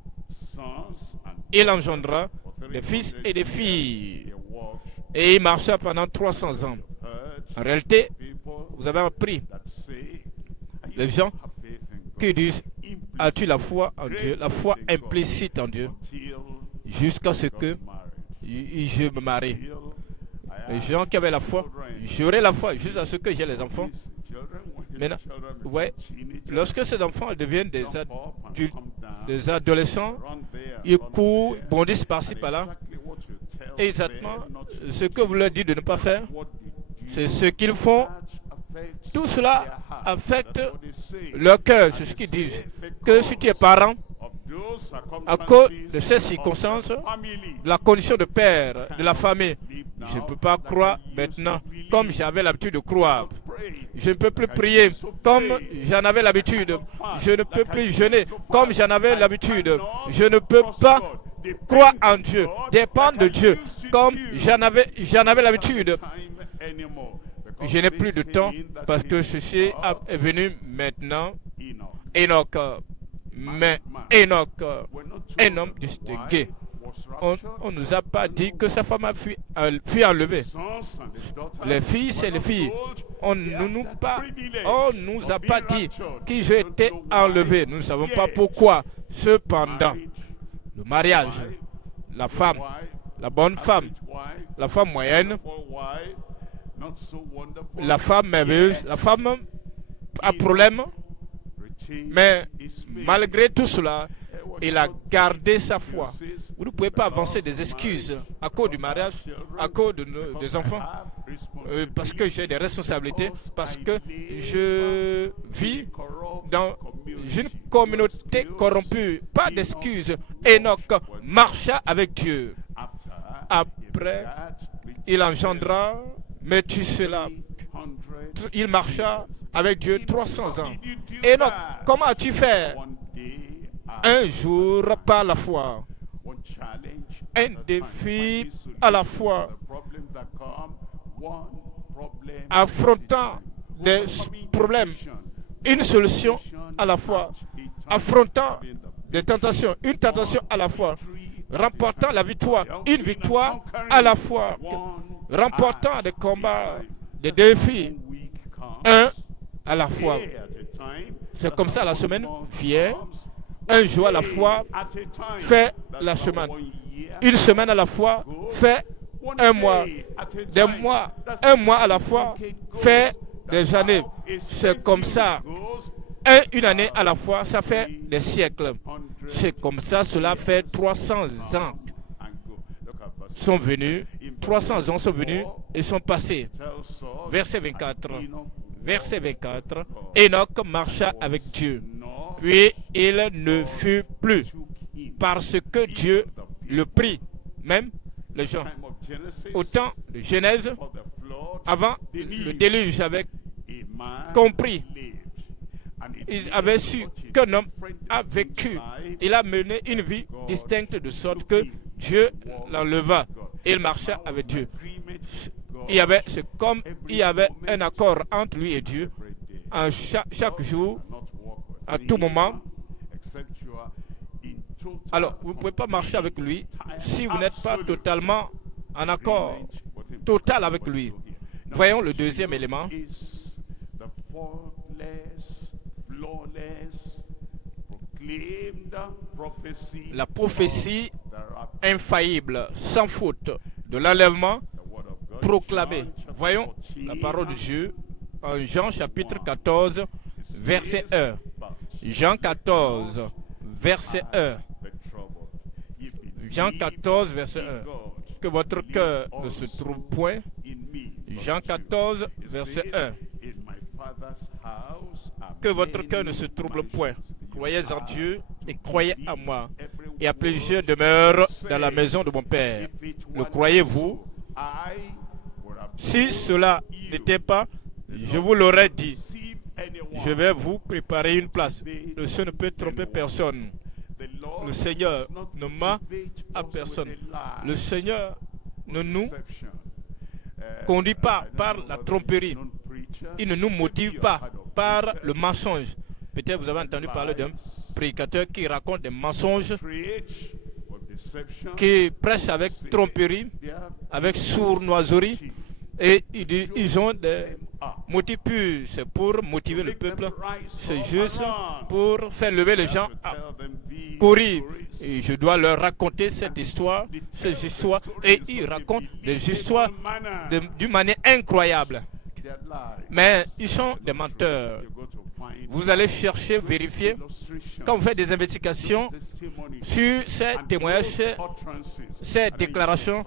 Il engendra des fils et des filles et il marcha pendant 300 ans. En réalité, vous avez appris les gens qui disent: as-tu la foi en Dieu, la foi implicite en Dieu, jusqu'à ce que je me marie. Les gens qui avaient la foi, j'aurai la foi jusqu'à ce que j'ai les enfants. Maintenant, ouais, lorsque ces enfants deviennent des adolescents, ils courent, bondissent par-ci, par-là. Et exactement ce que vous leur dites de ne pas faire, c'est ce qu'ils font. Tout cela affecte leur cœur. C'est ce qu'ils disent. Que si tu es parent, à cause de ces circonstances, la condition de père de la famille, je ne peux pas croire maintenant comme j'avais l'habitude de croire. Je ne peux plus prier comme j'en avais l'habitude. Je ne peux plus jeûner comme j'en avais l'habitude. Je ne peux pas croire en Dieu, dépendre de Dieu comme j'en avais l'habitude. Je n'ai plus de temps parce que ceci est venu maintenant. Enoch. Mais Enoch, un homme distingué, on ne nous a pas dit que sa femme a fui enlevée. Les fils et les filles, on ne nous a pas dit qu'ils étaient enlevés. Nous ne savons pas pourquoi. Cependant, le mariage, la femme, la bonne femme, la femme moyenne, la femme merveilleuse, la femme à problème, mais malgré tout cela, il a gardé sa foi. Vous ne pouvez pas avancer des excuses à cause du mariage, à cause des enfants, parce que j'ai des responsabilités, parce que je vis dans une communauté corrompue. Pas d'excuses. Enoch marcha avec Dieu. Après, il engendra Métusséla. Il marcha avec Dieu 300 ans. Enoch, comment as-tu fait? Un jour par la foi. Un défi à la fois. Affrontant des problèmes. Une solution à la fois. Affrontant des tentations. Une tentation à la fois. Remportant la victoire. Une victoire à la fois. Remportant des combats, des défis. Un à la fois. C'est comme ça la semaine vient. Un jour à la fois fait la semaine. Une semaine à la fois fait un mois. Des mois, un mois à la fois fait des années. C'est comme ça. Une année à la fois, ça fait des siècles. C'est comme ça, cela fait 300 ans. Sont venus, 300 ans sont venus et sont passés. Verset 24. Verset 24. Enoch marcha avec Dieu. Puis il ne fut plus parce que Dieu le prit. Même les gens. Au temps de Genèse, avant le déluge, avait compris. Ils avaient su qu'un homme a vécu. Il a mené une vie distincte de sorte que Dieu l'enleva. Il marcha avec Dieu. C'est comme il y avait un accord entre lui et Dieu. Chaque jour, à tout moment. Alors, vous ne pouvez pas marcher avec lui si vous n'êtes pas totalement en accord total avec lui. Voyons le deuxième élément. La prophétie infaillible, sans faute, de l'enlèvement proclamé. Voyons la parole de Dieu en Jean chapitre 14, verset 1. Jean 14, verset 1. Jean 14, verset 1. Que votre cœur ne se trouble point. Jean 14, verset 1. Que votre cœur ne se trouble point. Croyez en Dieu et croyez en moi. Il y a plusieurs demeures dans la maison de mon Père. Le croyez-vous? Si cela n'était pas, je vous l'aurais dit. Je vais vous préparer une place. Le Seigneur ne peut tromper personne. Le Seigneur ne ment à personne. Le Seigneur ne nous conduit pas par la tromperie. Il ne nous motive pas par le mensonge. Peut-être vous avez entendu parler d'un prédicateur qui raconte des mensonges, qui prêche avec tromperie, avec sournoiserie. Et ils ont des motifs purs. C'est pour motiver le peuple. C'est juste pour faire lever les gens à courir. Et je dois leur raconter cette histoire, ces histoires. Et ils racontent des histoires d'une manière incroyable. Mais ils sont des menteurs. Vous allez chercher, vérifier. Quand vous faites des investigations sur ces témoignages, ces déclarations,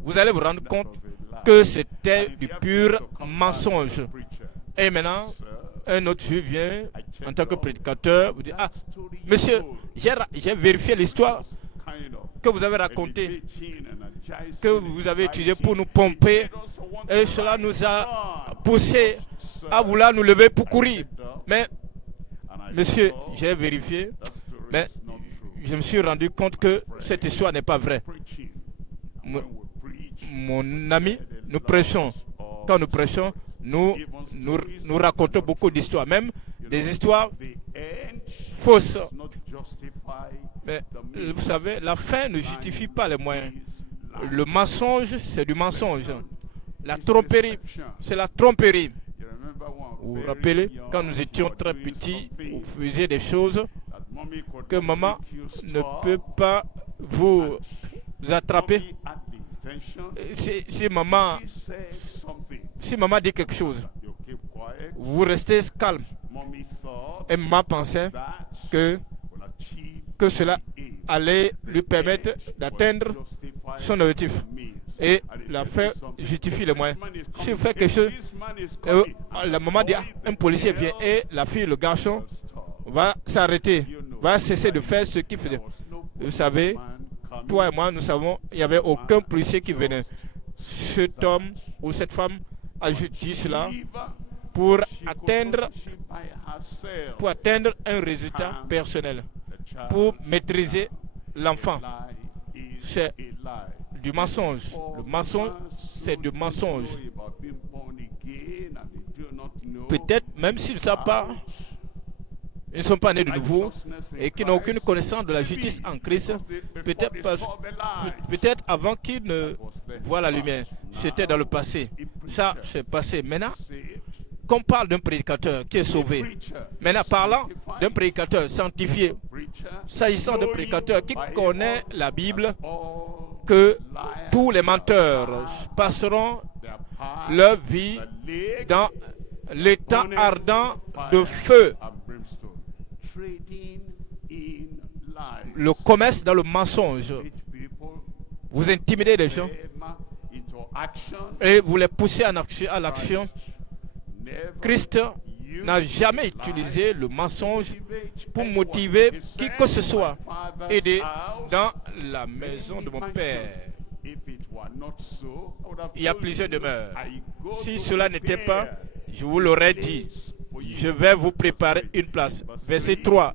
vous allez vous rendre compte que c'était du pur mensonge. Et maintenant, un autre juif vient en tant que prédicateur, vous dit, ah, monsieur, j'ai vérifié l'histoire que vous avez racontée, que vous avez utilisée pour nous pomper, et cela nous a poussé à vouloir nous lever pour courir. Mais, monsieur, j'ai vérifié, mais je me suis rendu compte que cette histoire n'est pas vraie. Mon ami, nous prêchons. Quand nous prêchons, nous racontons beaucoup d'histoires, même des histoires fausses. Mais vous savez, la fin ne justifie pas les moyens. Le mensonge, c'est du mensonge. La tromperie, c'est la tromperie. Vous vous rappelez, quand nous étions très petits, vous faisiez des choses que maman ne peut pas vous attraper. Si maman dit quelque chose, vous restez calme. Et maman pensait que cela allait lui permettre d'atteindre son objectif. Et la fin justifie les moyens. Si vous faites quelque chose, la maman dit, ah, un policier vient, et la fille, le garçon, va s'arrêter, va cesser de faire ce qu'il faisait. Vous savez, toi et moi, nous savons, il n'y avait aucun policier qui venait. Cet homme ou cette femme a dit cela pour atteindre un résultat personnel, pour maîtriser l'enfant. C'est du mensonge. Le mensonge, c'est du mensonge. Peut-être, même s'ils ne savent pas, ils ne sont pas nés de nouveau et qui n'ont aucune connaissance de la justice en Christ, peut-être avant qu'ils ne voient la lumière. C'était dans le passé. Ça, c'est passé. Maintenant, qu'on parle d'un prédicateur qui est sauvé. Maintenant, parlant d'un prédicateur sanctifié, s'agissant d'un prédicateur qui connaît la Bible, que tous les menteurs passeront leur vie dans l'étang ardent de feu. Le commerce dans le mensonge. Vous intimidez les gens et vous les poussez à l'action. Christ n'a jamais utilisé le mensonge pour motiver qui que ce soit. Aider dans la maison de mon Père. Il y a plusieurs demeures. Si cela n'était pas, je vous l'aurais dit. Je vais vous préparer une place. Verset 3.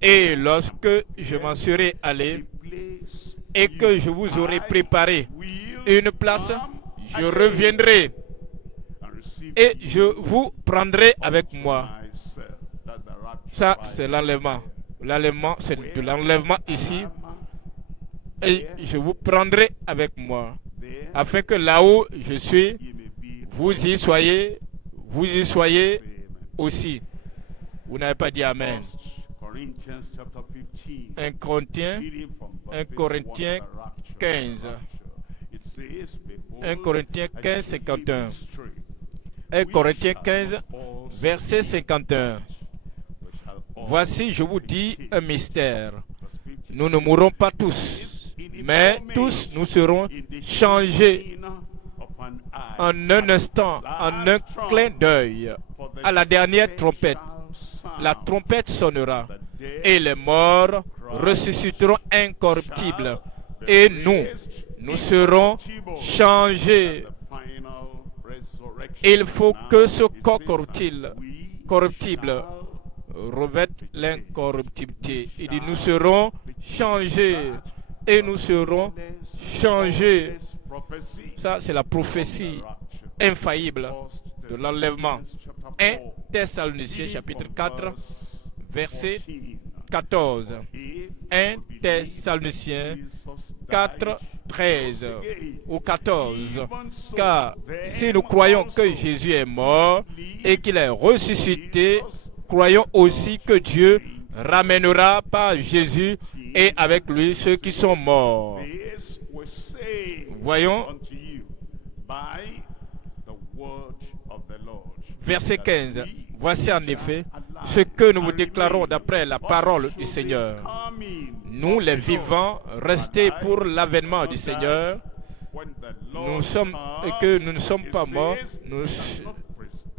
Et lorsque je m'en serai allé et que je vous aurai préparé une place, je reviendrai et je vous prendrai avec moi. Ça, c'est l'enlèvement. L'enlèvement, c'est de l'enlèvement ici. et je vous prendrai avec moi, afin que là où je suis, vous y soyez aussi. Vous n'avez pas dit Amen. 1 Corinthiens 15. 1 Corinthiens 15, 51. 1 Corinthiens 15, verset 51. Voici, je vous dis un mystère. Nous ne mourrons pas tous, mais tous nous serons changés en un instant, en un clin d'œil, à la dernière trompette. La trompette sonnera et les morts ressusciteront incorruptibles et nous serons changés. Il faut que ce corps corruptible revête l'incorruptibilité. Il dit nous serons changés et nous serons changés. Ça, c'est la prophétie infaillible de l'enlèvement. 1 Thessaloniciens chapitre 4, verset 14. 1 Thessaloniciens 4, 13 ou 14. Car si nous croyons que Jésus est mort et qu'il est ressuscité, croyons aussi que Dieu ramènera par Jésus et avec lui ceux qui sont morts. Voyons, verset 15. Voici en effet ce que nous vous déclarons d'après la parole du Seigneur. Nous, les vivants, restés pour l'avènement du Seigneur, nous ne sommes pas morts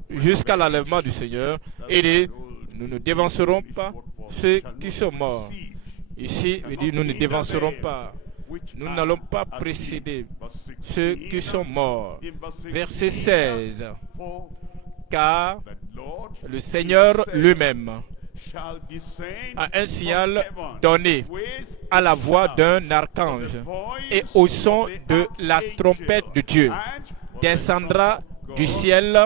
jusqu'à l'enlèvement du Seigneur. Et nous ne dévancerons pas ceux qui sont morts. Ici, il dit, nous ne dévancerons pas. Nous n'allons pas précéder ceux qui sont morts. Verset 16. Car le Seigneur lui-même a un signal donné à la voix d'un archange et au son de la trompette de Dieu descendra du ciel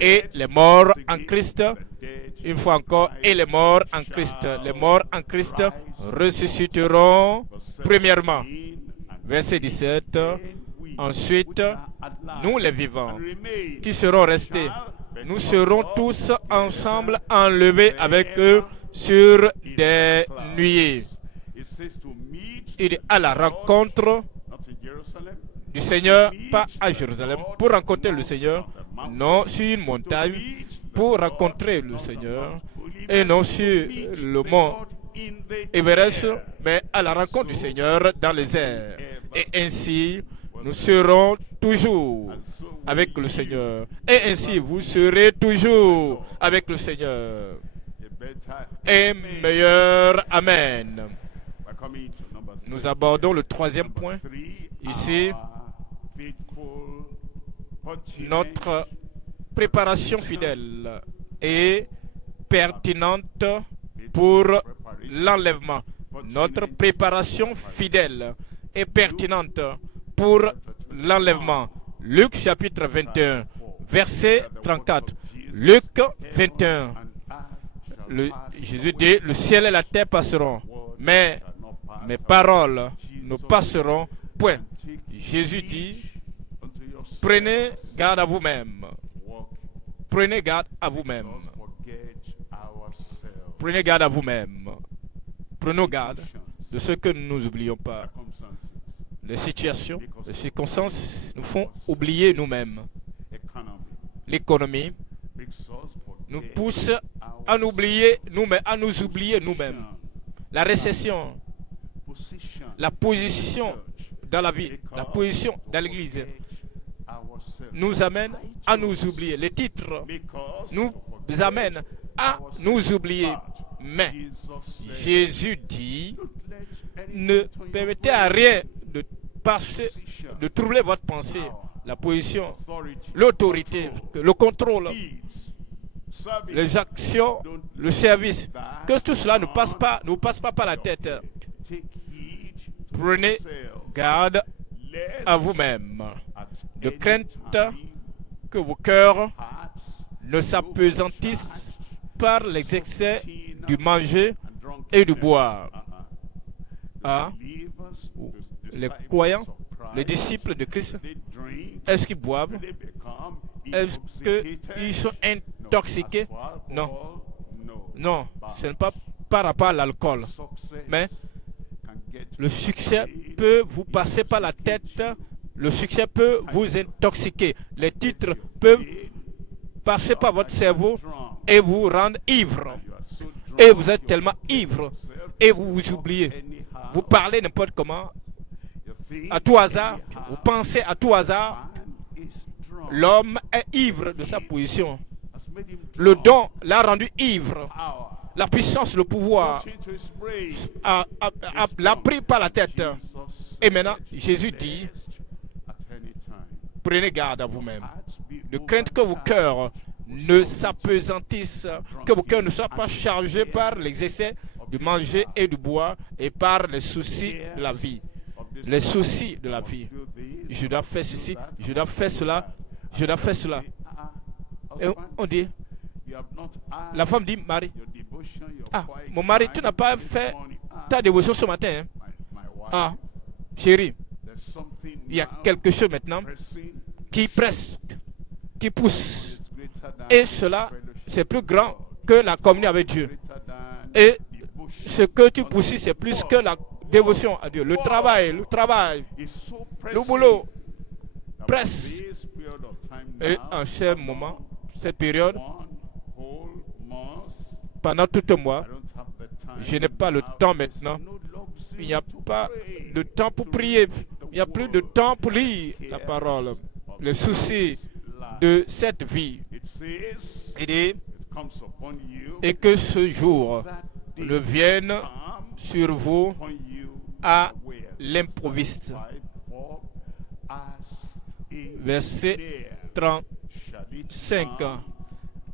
et les morts en Christ, une fois encore, et les morts en Christ. Les morts en Christ ressusciteront premièrement. Verset 17. Ensuite, nous les vivants qui serons restés, nous serons tous ensemble enlevés avec eux sur des nuées. Il est à la rencontre du Seigneur, pas à Jérusalem, pour rencontrer le Seigneur, non sur une montagne, pour rencontrer le Seigneur, et non sur le mont Everest, mais à la rencontre du Seigneur dans les airs. Et ainsi, nous serons toujours avec le Seigneur. Et ainsi, vous serez toujours avec le Seigneur. Et meilleur Amen. Nous abordons le troisième point. Ici, notre préparation fidèle et pertinente pour l'enlèvement. Notre préparation fidèle et pertinente pour l'enlèvement. Luc chapitre 21, verset 34. Luc 21. Jésus dit, le ciel et la terre passeront, mais mes paroles ne passeront point. Jésus dit, prenez garde à vous-même. Prenez garde à vous-même. Prenez garde à vous-même. Prenons garde de ce que nous n'oublions pas. Les situations, les circonstances nous font oublier nous-mêmes. L'économie nous pousse à nous oublier nous-mêmes. La récession, la position dans la vie, la position dans l'église nous amène à nous oublier. Les titres nous amènent à nous oublier. Mais Jésus dit, ne permettez à rien de troubler votre pensée, la position, l'autorité, le contrôle, les actions, le service. Que tout cela ne passe pas par la tête. Prenez garde à vous-même, de crainte que vos cœurs ne s'apesantissent par les excès du manger et du boire. Les croyants, les disciples de Christ, est-ce qu'ils boivent? Est-ce qu'ils sont intoxiqués? Non. Non, ce n'est pas par rapport à l'alcool. Mais le succès peut vous passer par la tête. Le succès peut vous intoxiquer. Les titres peuvent passer par votre cerveau et vous rendre ivre. Et vous êtes tellement ivre et vous vous oubliez. Vous parlez n'importe comment, à tout hasard, vous pensez à tout hasard. L'homme est ivre de sa position. Le don l'a rendu ivre. La puissance, le pouvoir l'a pris par la tête. Et maintenant, Jésus dit, prenez garde à vous-même. De crainte que vos cœurs ne s'apesantissent, que vos cœurs ne soient pas chargés par les excès de manger et de boire et par les soucis de la vie. Les soucis de la vie. Je dois faire ceci, je dois faire cela, je dois faire cela. Et on dit, la femme dit, Marie, mon mari, tu n'as pas fait ta dévotion ce matin. Hein? Chérie, il y a quelque chose maintenant qui presse, qui pousse. Et cela, c'est plus grand que la communion avec Dieu. Et ce que tu pousses, c'est plus que la dévotion à Dieu. Le travail, le boulot presse. Et en ce moment, cette période, pendant tout un mois, je n'ai pas le temps maintenant. Il n'y a pas de temps pour prier. Il n'y a plus de temps pour lire la parole. Le souci de cette vie. Il dit, et que ce jour ne vienne sur vous à l'improviste. Verset 35.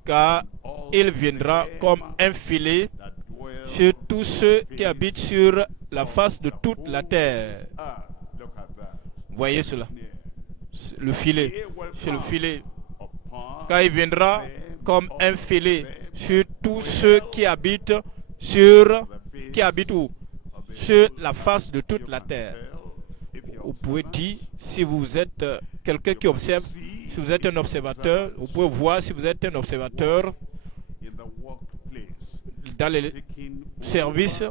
Car il viendra comme un filet sur tous ceux qui habitent sur la face de toute la terre. Voyez cela. Le filet. C'est le filet. Car il viendra comme un filet sur tous ceux qui habitent où? Sur la face de toute la terre. Vous pouvez dire, si vous êtes quelqu'un qui observe, si vous êtes un observateur, vous pouvez voir si vous êtes un observateur dans les services.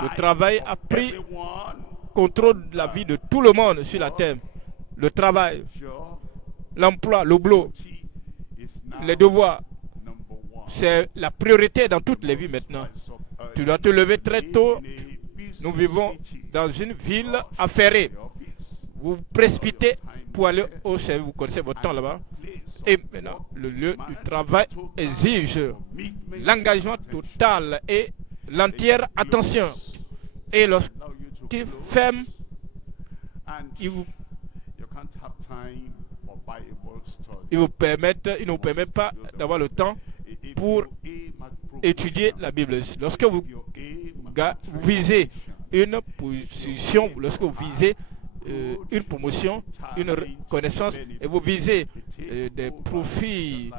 Le travail a pris contrôle de la vie de tout le monde sur la terre. Le travail, l'emploi, le boulot, les devoirs, c'est la priorité dans toutes les vies maintenant. Tu dois te lever très tôt. Nous vivons dans une ville affairée. Vous vous précipitez pour aller au service. Vous connaissez votre temps là-bas. Et maintenant, le lieu du travail exige l'engagement total et l'entière attention. Et lorsqu'il ferme, il ne vous permet pas d'avoir le temps pour étudier la Bible. Lorsque vous visez une position, lorsque vous visez une promotion, une reconnaissance, et vous visez des profits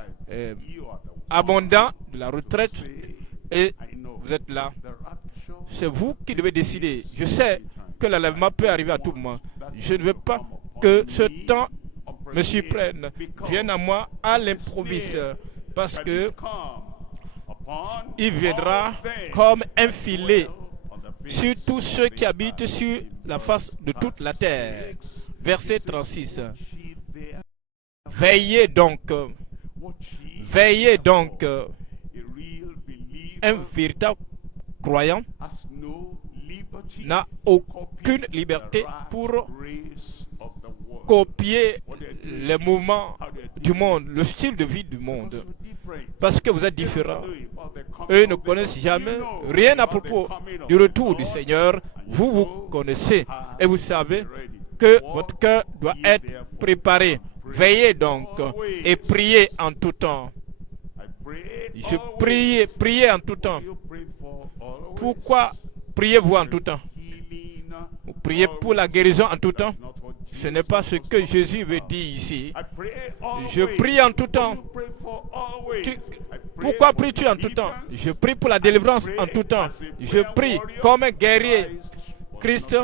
abondants de la retraite, et vous êtes là. C'est vous qui devez décider. Je sais que l'enlèvement peut arriver à tout moment. Je ne veux pas que ce temps me surprenne, vienne à moi à l'improviste, parce que il viendra comme un filet sur tous ceux qui habitent sur la face de toute la terre. Verset 36. Veillez donc. Un véritable croyant n'a aucune liberté pour copier les mouvements du monde, le style de vie du monde. Parce que vous êtes différents. Eux ne connaissent jamais rien à propos du retour du Seigneur. Vous, vous connaissez et vous savez que votre cœur doit être préparé. Veillez donc et priez en tout temps. Je priez en tout temps. Pourquoi priez-vous en tout temps? Vous priez pour la guérison en tout temps? Ce n'est pas ce que Jésus veut dire ici. Je prie en tout temps. Pourquoi pries-tu en tout temps? Je prie pour la délivrance en tout temps. Je prie comme un guerrier. Christ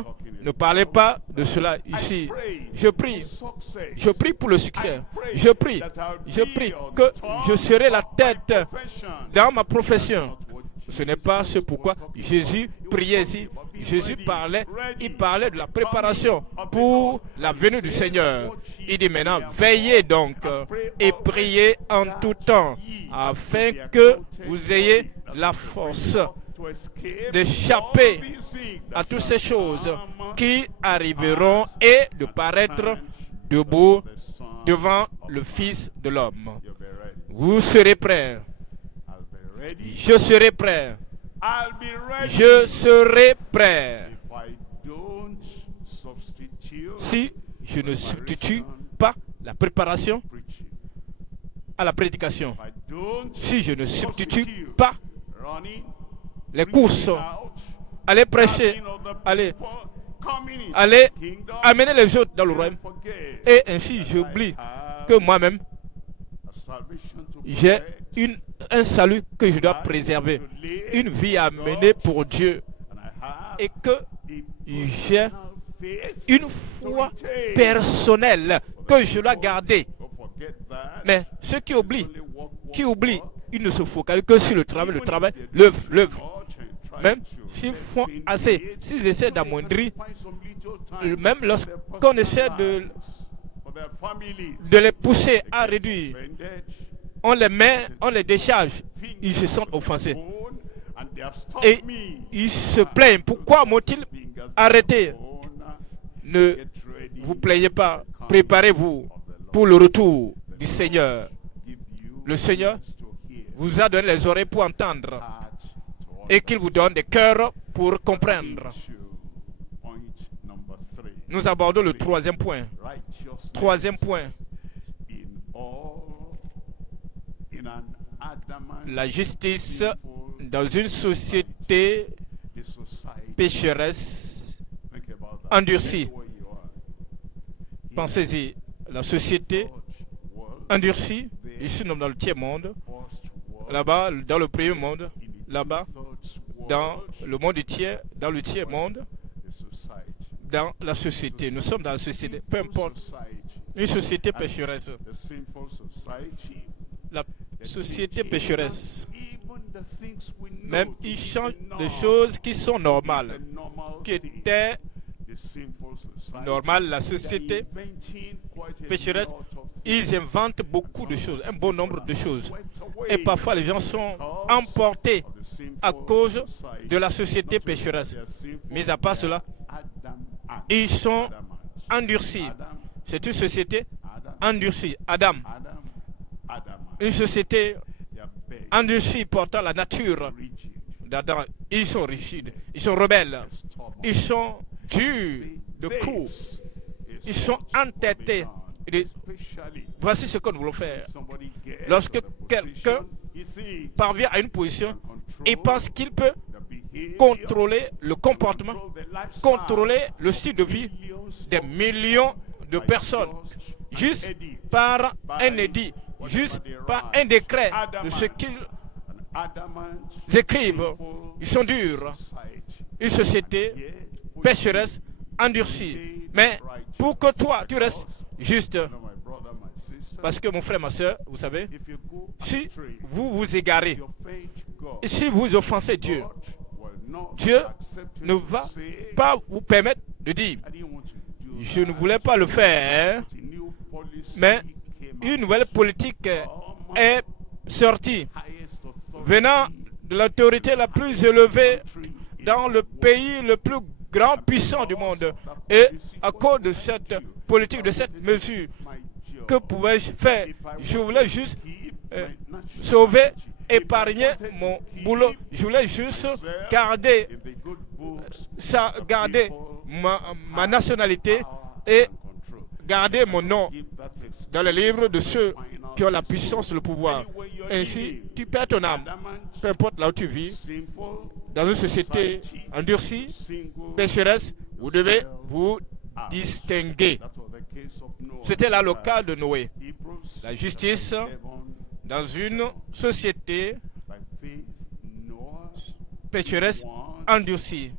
Ne parlez pas de cela ici. Je prie pour le succès. Je prie que je serai la tête dans ma profession. Ce n'est pas ce pourquoi Jésus priait ici. Jésus parlait de la préparation pour la venue du Seigneur. Il dit maintenant, veillez donc et priez en tout temps afin que vous ayez la force d'échapper à toutes ces choses qui arriveront et de paraître debout devant le Fils de l'homme. Vous serez prêts. Je serai prêt. Je serai prêt. Si je ne substitue pas la préparation à la prédication, si je ne substitue pas les courses, aller prêcher, aller amener les autres dans le royaume, et ainsi j'oublie que moi-même, j'ai un salut que je dois préserver, une vie à mener pour Dieu, et que j'ai une foi personnelle que je dois garder. Mais ceux qui oublient, ils ne se focalisent que sur le travail, l'œuvre. Même s'ils font assez, s'ils essaient d'amoindrir, même lorsqu'on essaie de les pousser à réduire, on les décharge, ils se sentent offensés. Et ils se plaignent. Pourquoi m'ont-ils arrêté? Ne vous plaignez pas. Préparez-vous pour le retour du Seigneur. Le Seigneur vous a donné les oreilles pour entendre et qu'il vous donne des cœurs pour comprendre. Nous abordons le troisième point. La justice dans une société pécheresse endurcie. Pensez-y, la société endurcie, ici nous sommes dans le tiers monde, là-bas dans le premier monde, là-bas dans le monde du tiers, dans le tiers monde, dans la société. Nous sommes dans la société, peu importe, une société pécheresse. La société pécheresse, même ils changent des choses qui sont normales, qui étaient normales. La société pécheresse, ils inventent beaucoup de choses, un bon nombre de choses. Et parfois les gens sont emportés à cause de la société pécheresse. Mais à part cela, ils sont endurcis. C'est une société endurcie. Adam. Une société endurcie portant la nature d'Adam. Ils sont rigides, ils sont rebelles, ils sont durs de coups, ils sont entêtés. Voici ce que nous voulons faire. Lorsque quelqu'un parvient à une position, il pense qu'il peut contrôler le comportement, contrôler le style de vie des millions de personnes, juste par un édit, juste par un décret de ce qu'ils écrivent. Ils sont durs. Une société pécheresse, endurcie. Mais pour que toi, tu restes juste, parce que mon frère, ma soeur, vous savez, si vous vous égarez, si vous offensez Dieu, Dieu ne va pas vous permettre de dire, je ne voulais pas le faire, mais une nouvelle politique est sortie, venant de l'autorité la plus élevée dans le pays le plus grand puissant du monde. Et à cause de cette politique, de cette mesure, que pouvais-je faire? Je voulais juste sauver, épargner mon boulot. Je voulais juste garder ma nationalité et garder mon nom dans le livre de ceux qui ont la puissance, le pouvoir. Ainsi, tu perds ton âme, peu importe là où tu vis, dans une société endurcie, pécheresse, vous devez vous distinguer. C'était là le cas de Noé. La justice dans une société pécheresse endurcie.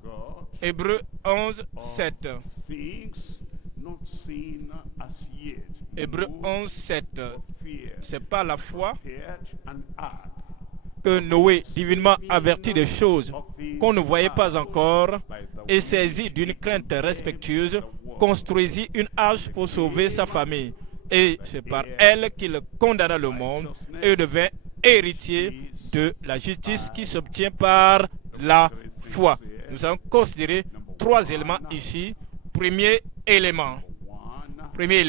Hébreux 11, 7. Things not seen as yet. Hébreux 11, 7. Fear C'est par la foi prepared an ark que Noé, divinement averti des choses qu'on ne voyait pas encore, et saisi d'une crainte respectueuse, construisit une arche pour sauver sa famille. Et c'est par elle qu'il condamna le monde et devint héritier de la justice qui s'obtient par la foi. Nous allons considérer 3 éléments ici. Premier élément, is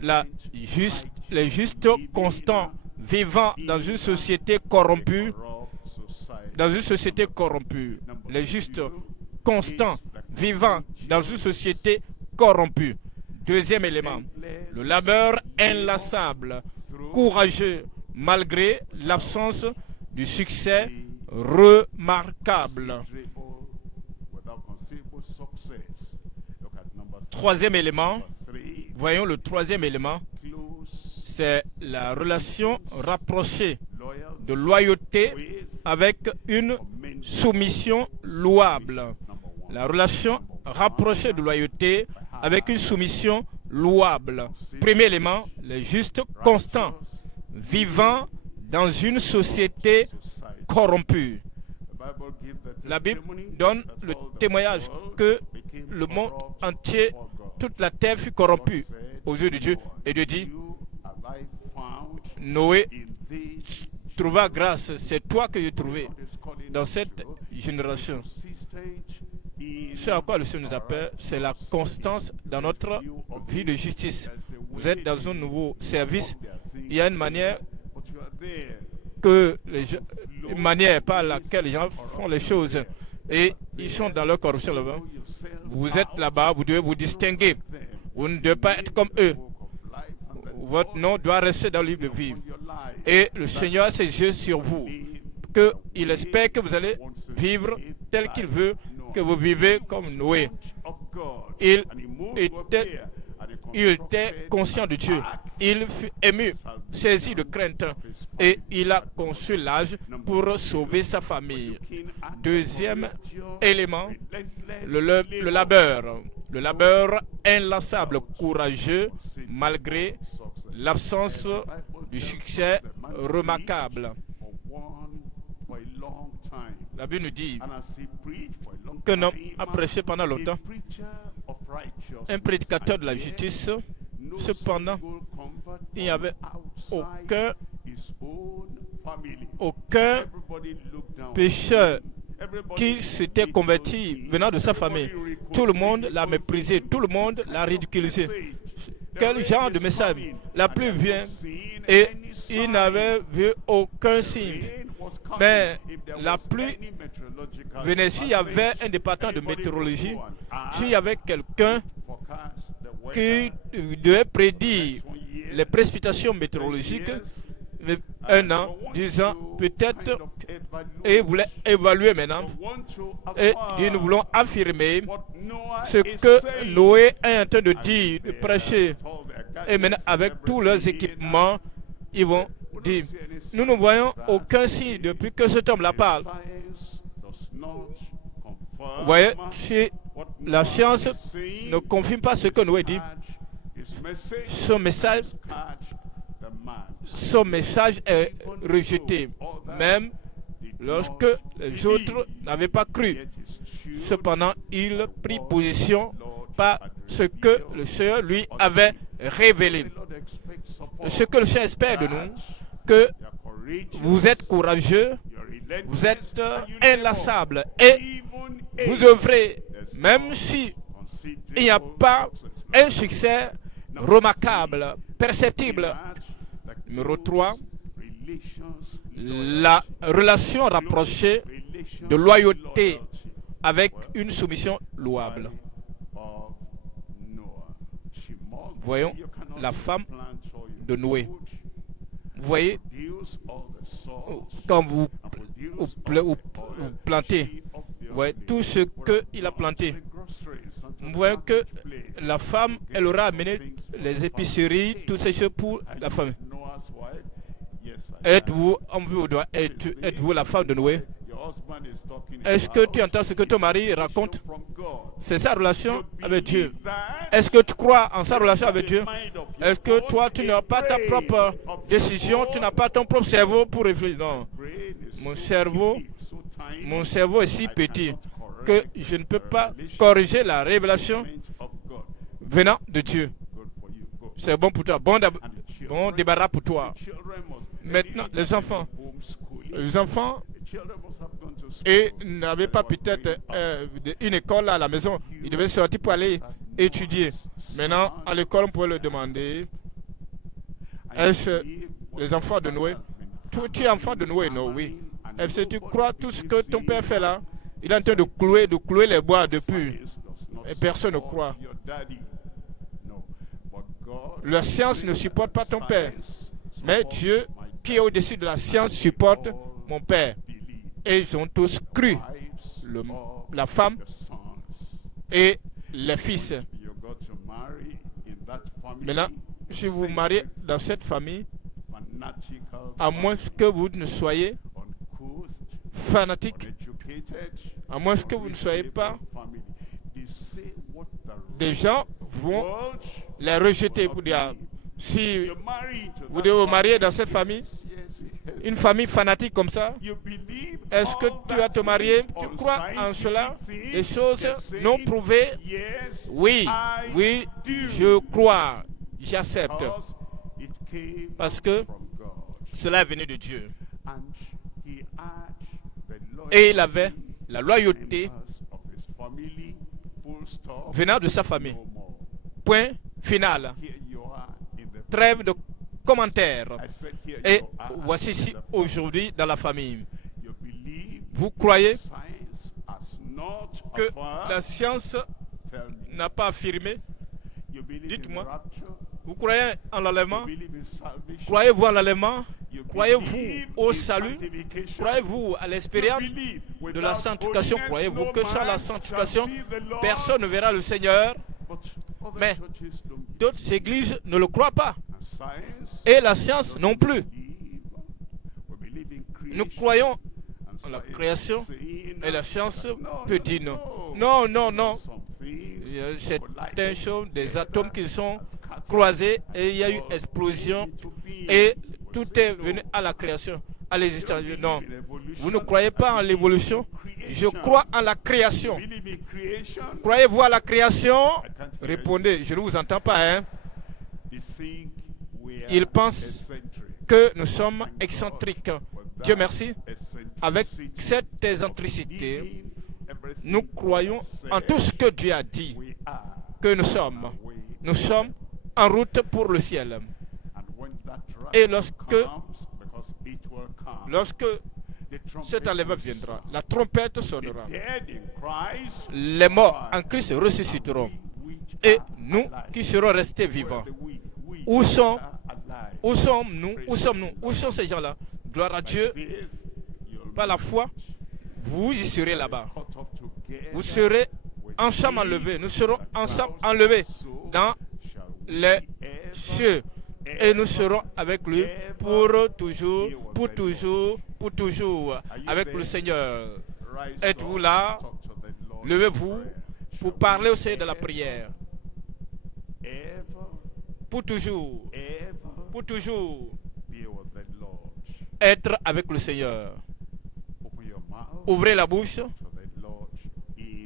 the consistent les justes constants vivant dans une société corrompue, les justes constants vivant dans une société corrompue. Deuxième élément, le labeur inlassable, courageux malgré l'absence du succès remarquable. Troisième élément, voyons le troisième élément, c'est la relation rapprochée de loyauté avec une soumission louable. La relation rapprochée de loyauté avec une soumission louable. Premier élément, les justes constants, vivant dans une société corrompue. La Bible donne le témoignage que le monde entier, toute la terre fut corrompue aux yeux de Dieu, et Dieu dit, Noé trouva grâce, c'est toi que j'ai trouvé dans cette génération. Ce à quoi le Seigneur nous appelle, c'est la constance dans notre vie de justice. Vous êtes dans un nouveau service, il y a une manière une manière par laquelle les gens font les choses et ils sont dans leur corruption là-bas. Vous êtes là-bas, vous devez vous distinguer. Vous ne devez pas être comme eux. Votre nom doit rester dans le livre de vie. Et le Seigneur a ses yeux sur vous. Il espère que vous allez vivre tel qu'il veut que vous vivez comme Noé. Il était conscient de Dieu. Il fut ému, saisi de crainte, et il a conçu l'âge pour sauver sa famille. Deuxième élément, le labeur. Le labeur inlassable, courageux, malgré l'absence du succès remarquable. La Bible nous dit qu'un homme a prêché pendant longtemps, un prédicateur de la justice. Cependant, il n'y avait aucun pécheur qui s'était converti venant de sa famille. Tout le monde l'a méprisé, tout le monde l'a ridiculisé. Quel genre de message? La pluie vient et il n'avait vu aucun signe. Mais la pluie venait, s'il y avait un département de météorologie, s'il y avait quelqu'un qui devait prédire les précipitations météorologiques, 1 an, 10 ans, peut-être, et voulait évaluer maintenant. Et nous voulons affirmer ce que Noé est en train de dire, de prêcher. Et maintenant, avec tous leurs équipements, ils vont dire, nous ne voyons aucun signe depuis que cet homme-là parle. Vous voyez, si la science ne confirme pas ce que Noé dit, son message est rejeté, même lorsque les autres n'avaient pas cru. Cependant, il prit position par ce que le Seigneur lui avait révélé. Ce que le Seigneur espère de nous, que vous êtes courageux, vous êtes inlassables et vous œuvrez, même si il n'y a pas un succès remarquable, perceptible. Numéro 3, la relation rapprochée de loyauté avec une soumission louable. Voyons la femme de Noé. Vous voyez, quand vous plantez, vous voyez tout ce qu'il a planté. Vous voyez que la femme, elle aura amené les épiceries, toutes ces choses pour la femme. Êtes-vous la femme de Noé? Est-ce que tu entends ce que ton mari raconte? C'est sa relation avec Dieu. Est-ce que tu crois en sa relation avec Dieu? Est-ce que toi, tu n'as pas ta propre décision, tu n'as pas ton propre cerveau pour réfléchir? Non. Mon cerveau est si petit que je ne peux pas corriger la révélation venant de Dieu. C'est bon pour toi. Bon débarras pour toi. Maintenant, les enfants et n'avaient pas peut-être une école à la maison. Ils devaient sortir pour aller étudier. Maintenant, à l'école, on pouvait leur demander, est-ce les enfants de Noé? Tu es enfant de Noé, non? Oui. Est-ce que tu crois tout ce que ton père fait là? Il est en train de clouer les bois depuis. Et personne ne croit. La science ne supporte pas ton père. Mais Dieu, qui est au-dessus de la science, supporte mon père. Et ils ont tous cru. La femme et les fils. Maintenant, si vous vous mariez dans cette famille, à moins que vous ne soyez fanatique, à moins que vous ne soyez pas, des gens vont les rejeter pour dire, si vous devez vous marier dans cette famille, une famille fanatique comme ça, est-ce que tu vas te marier? Tu crois en cela? Des choses non prouvées? Oui, je crois, j'accepte. Parce que cela est venu de Dieu. Et il avait la loyauté venant de sa famille. Point final. Trêve de commentaires. Et voici ici aujourd'hui dans la famille. Vous croyez que la science n'a pas affirmé? Dites-moi. Vous croyez en l'enlèvement? Croyez-vous en l'enlèvement? Croyez-vous au salut? Croyez-vous à l'expérience de la sanctification? Croyez-vous que sans la sanctification, personne ne verra le Seigneur? Mais d'autres églises ne le croient pas. Et la science non plus. Nous croyons en la création et la science peut dire non. Non, non, non. C'est une chose, des atomes qui sont croisés et il y a eu explosion et tout est venu à la création, à l'existence. Non, vous ne croyez pas en l'évolution? Je crois en la création. Croyez-vous à la création? Répondez, je ne vous entends pas. Ils pensent que nous sommes excentriques. Dieu merci. Avec cette excentricité, nous croyons en tout ce que Dieu a dit que nous sommes. Nous sommes en route pour le ciel. Et lorsque cet enlèvement viendra, la trompette sonnera. Les morts en Christ ressusciteront. Et nous qui serons restés vivants, où sommes-nous? Où sont ces gens-là? Gloire à Dieu. Par la foi, vous y serez là-bas. Vous serez ensemble enlevés. Nous serons ensemble enlevés dans les cieux. Et nous serons avec lui pour toujours, pour toujours, pour toujours, avec le Seigneur. Êtes-vous là? Levez-vous pour parler au Seigneur de la prière. Pour toujours, pour toujours, être avec le Seigneur. Ouvrez la bouche,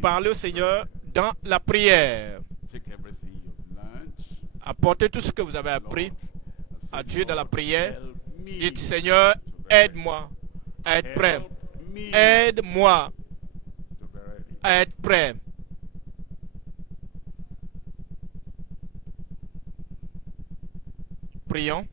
parlez au Seigneur dans la prière. Apportez tout ce que vous avez appris à Dieu dans la prière. Dites, Seigneur, aide-moi à être prêt. Aide-moi à être prêt. Prions.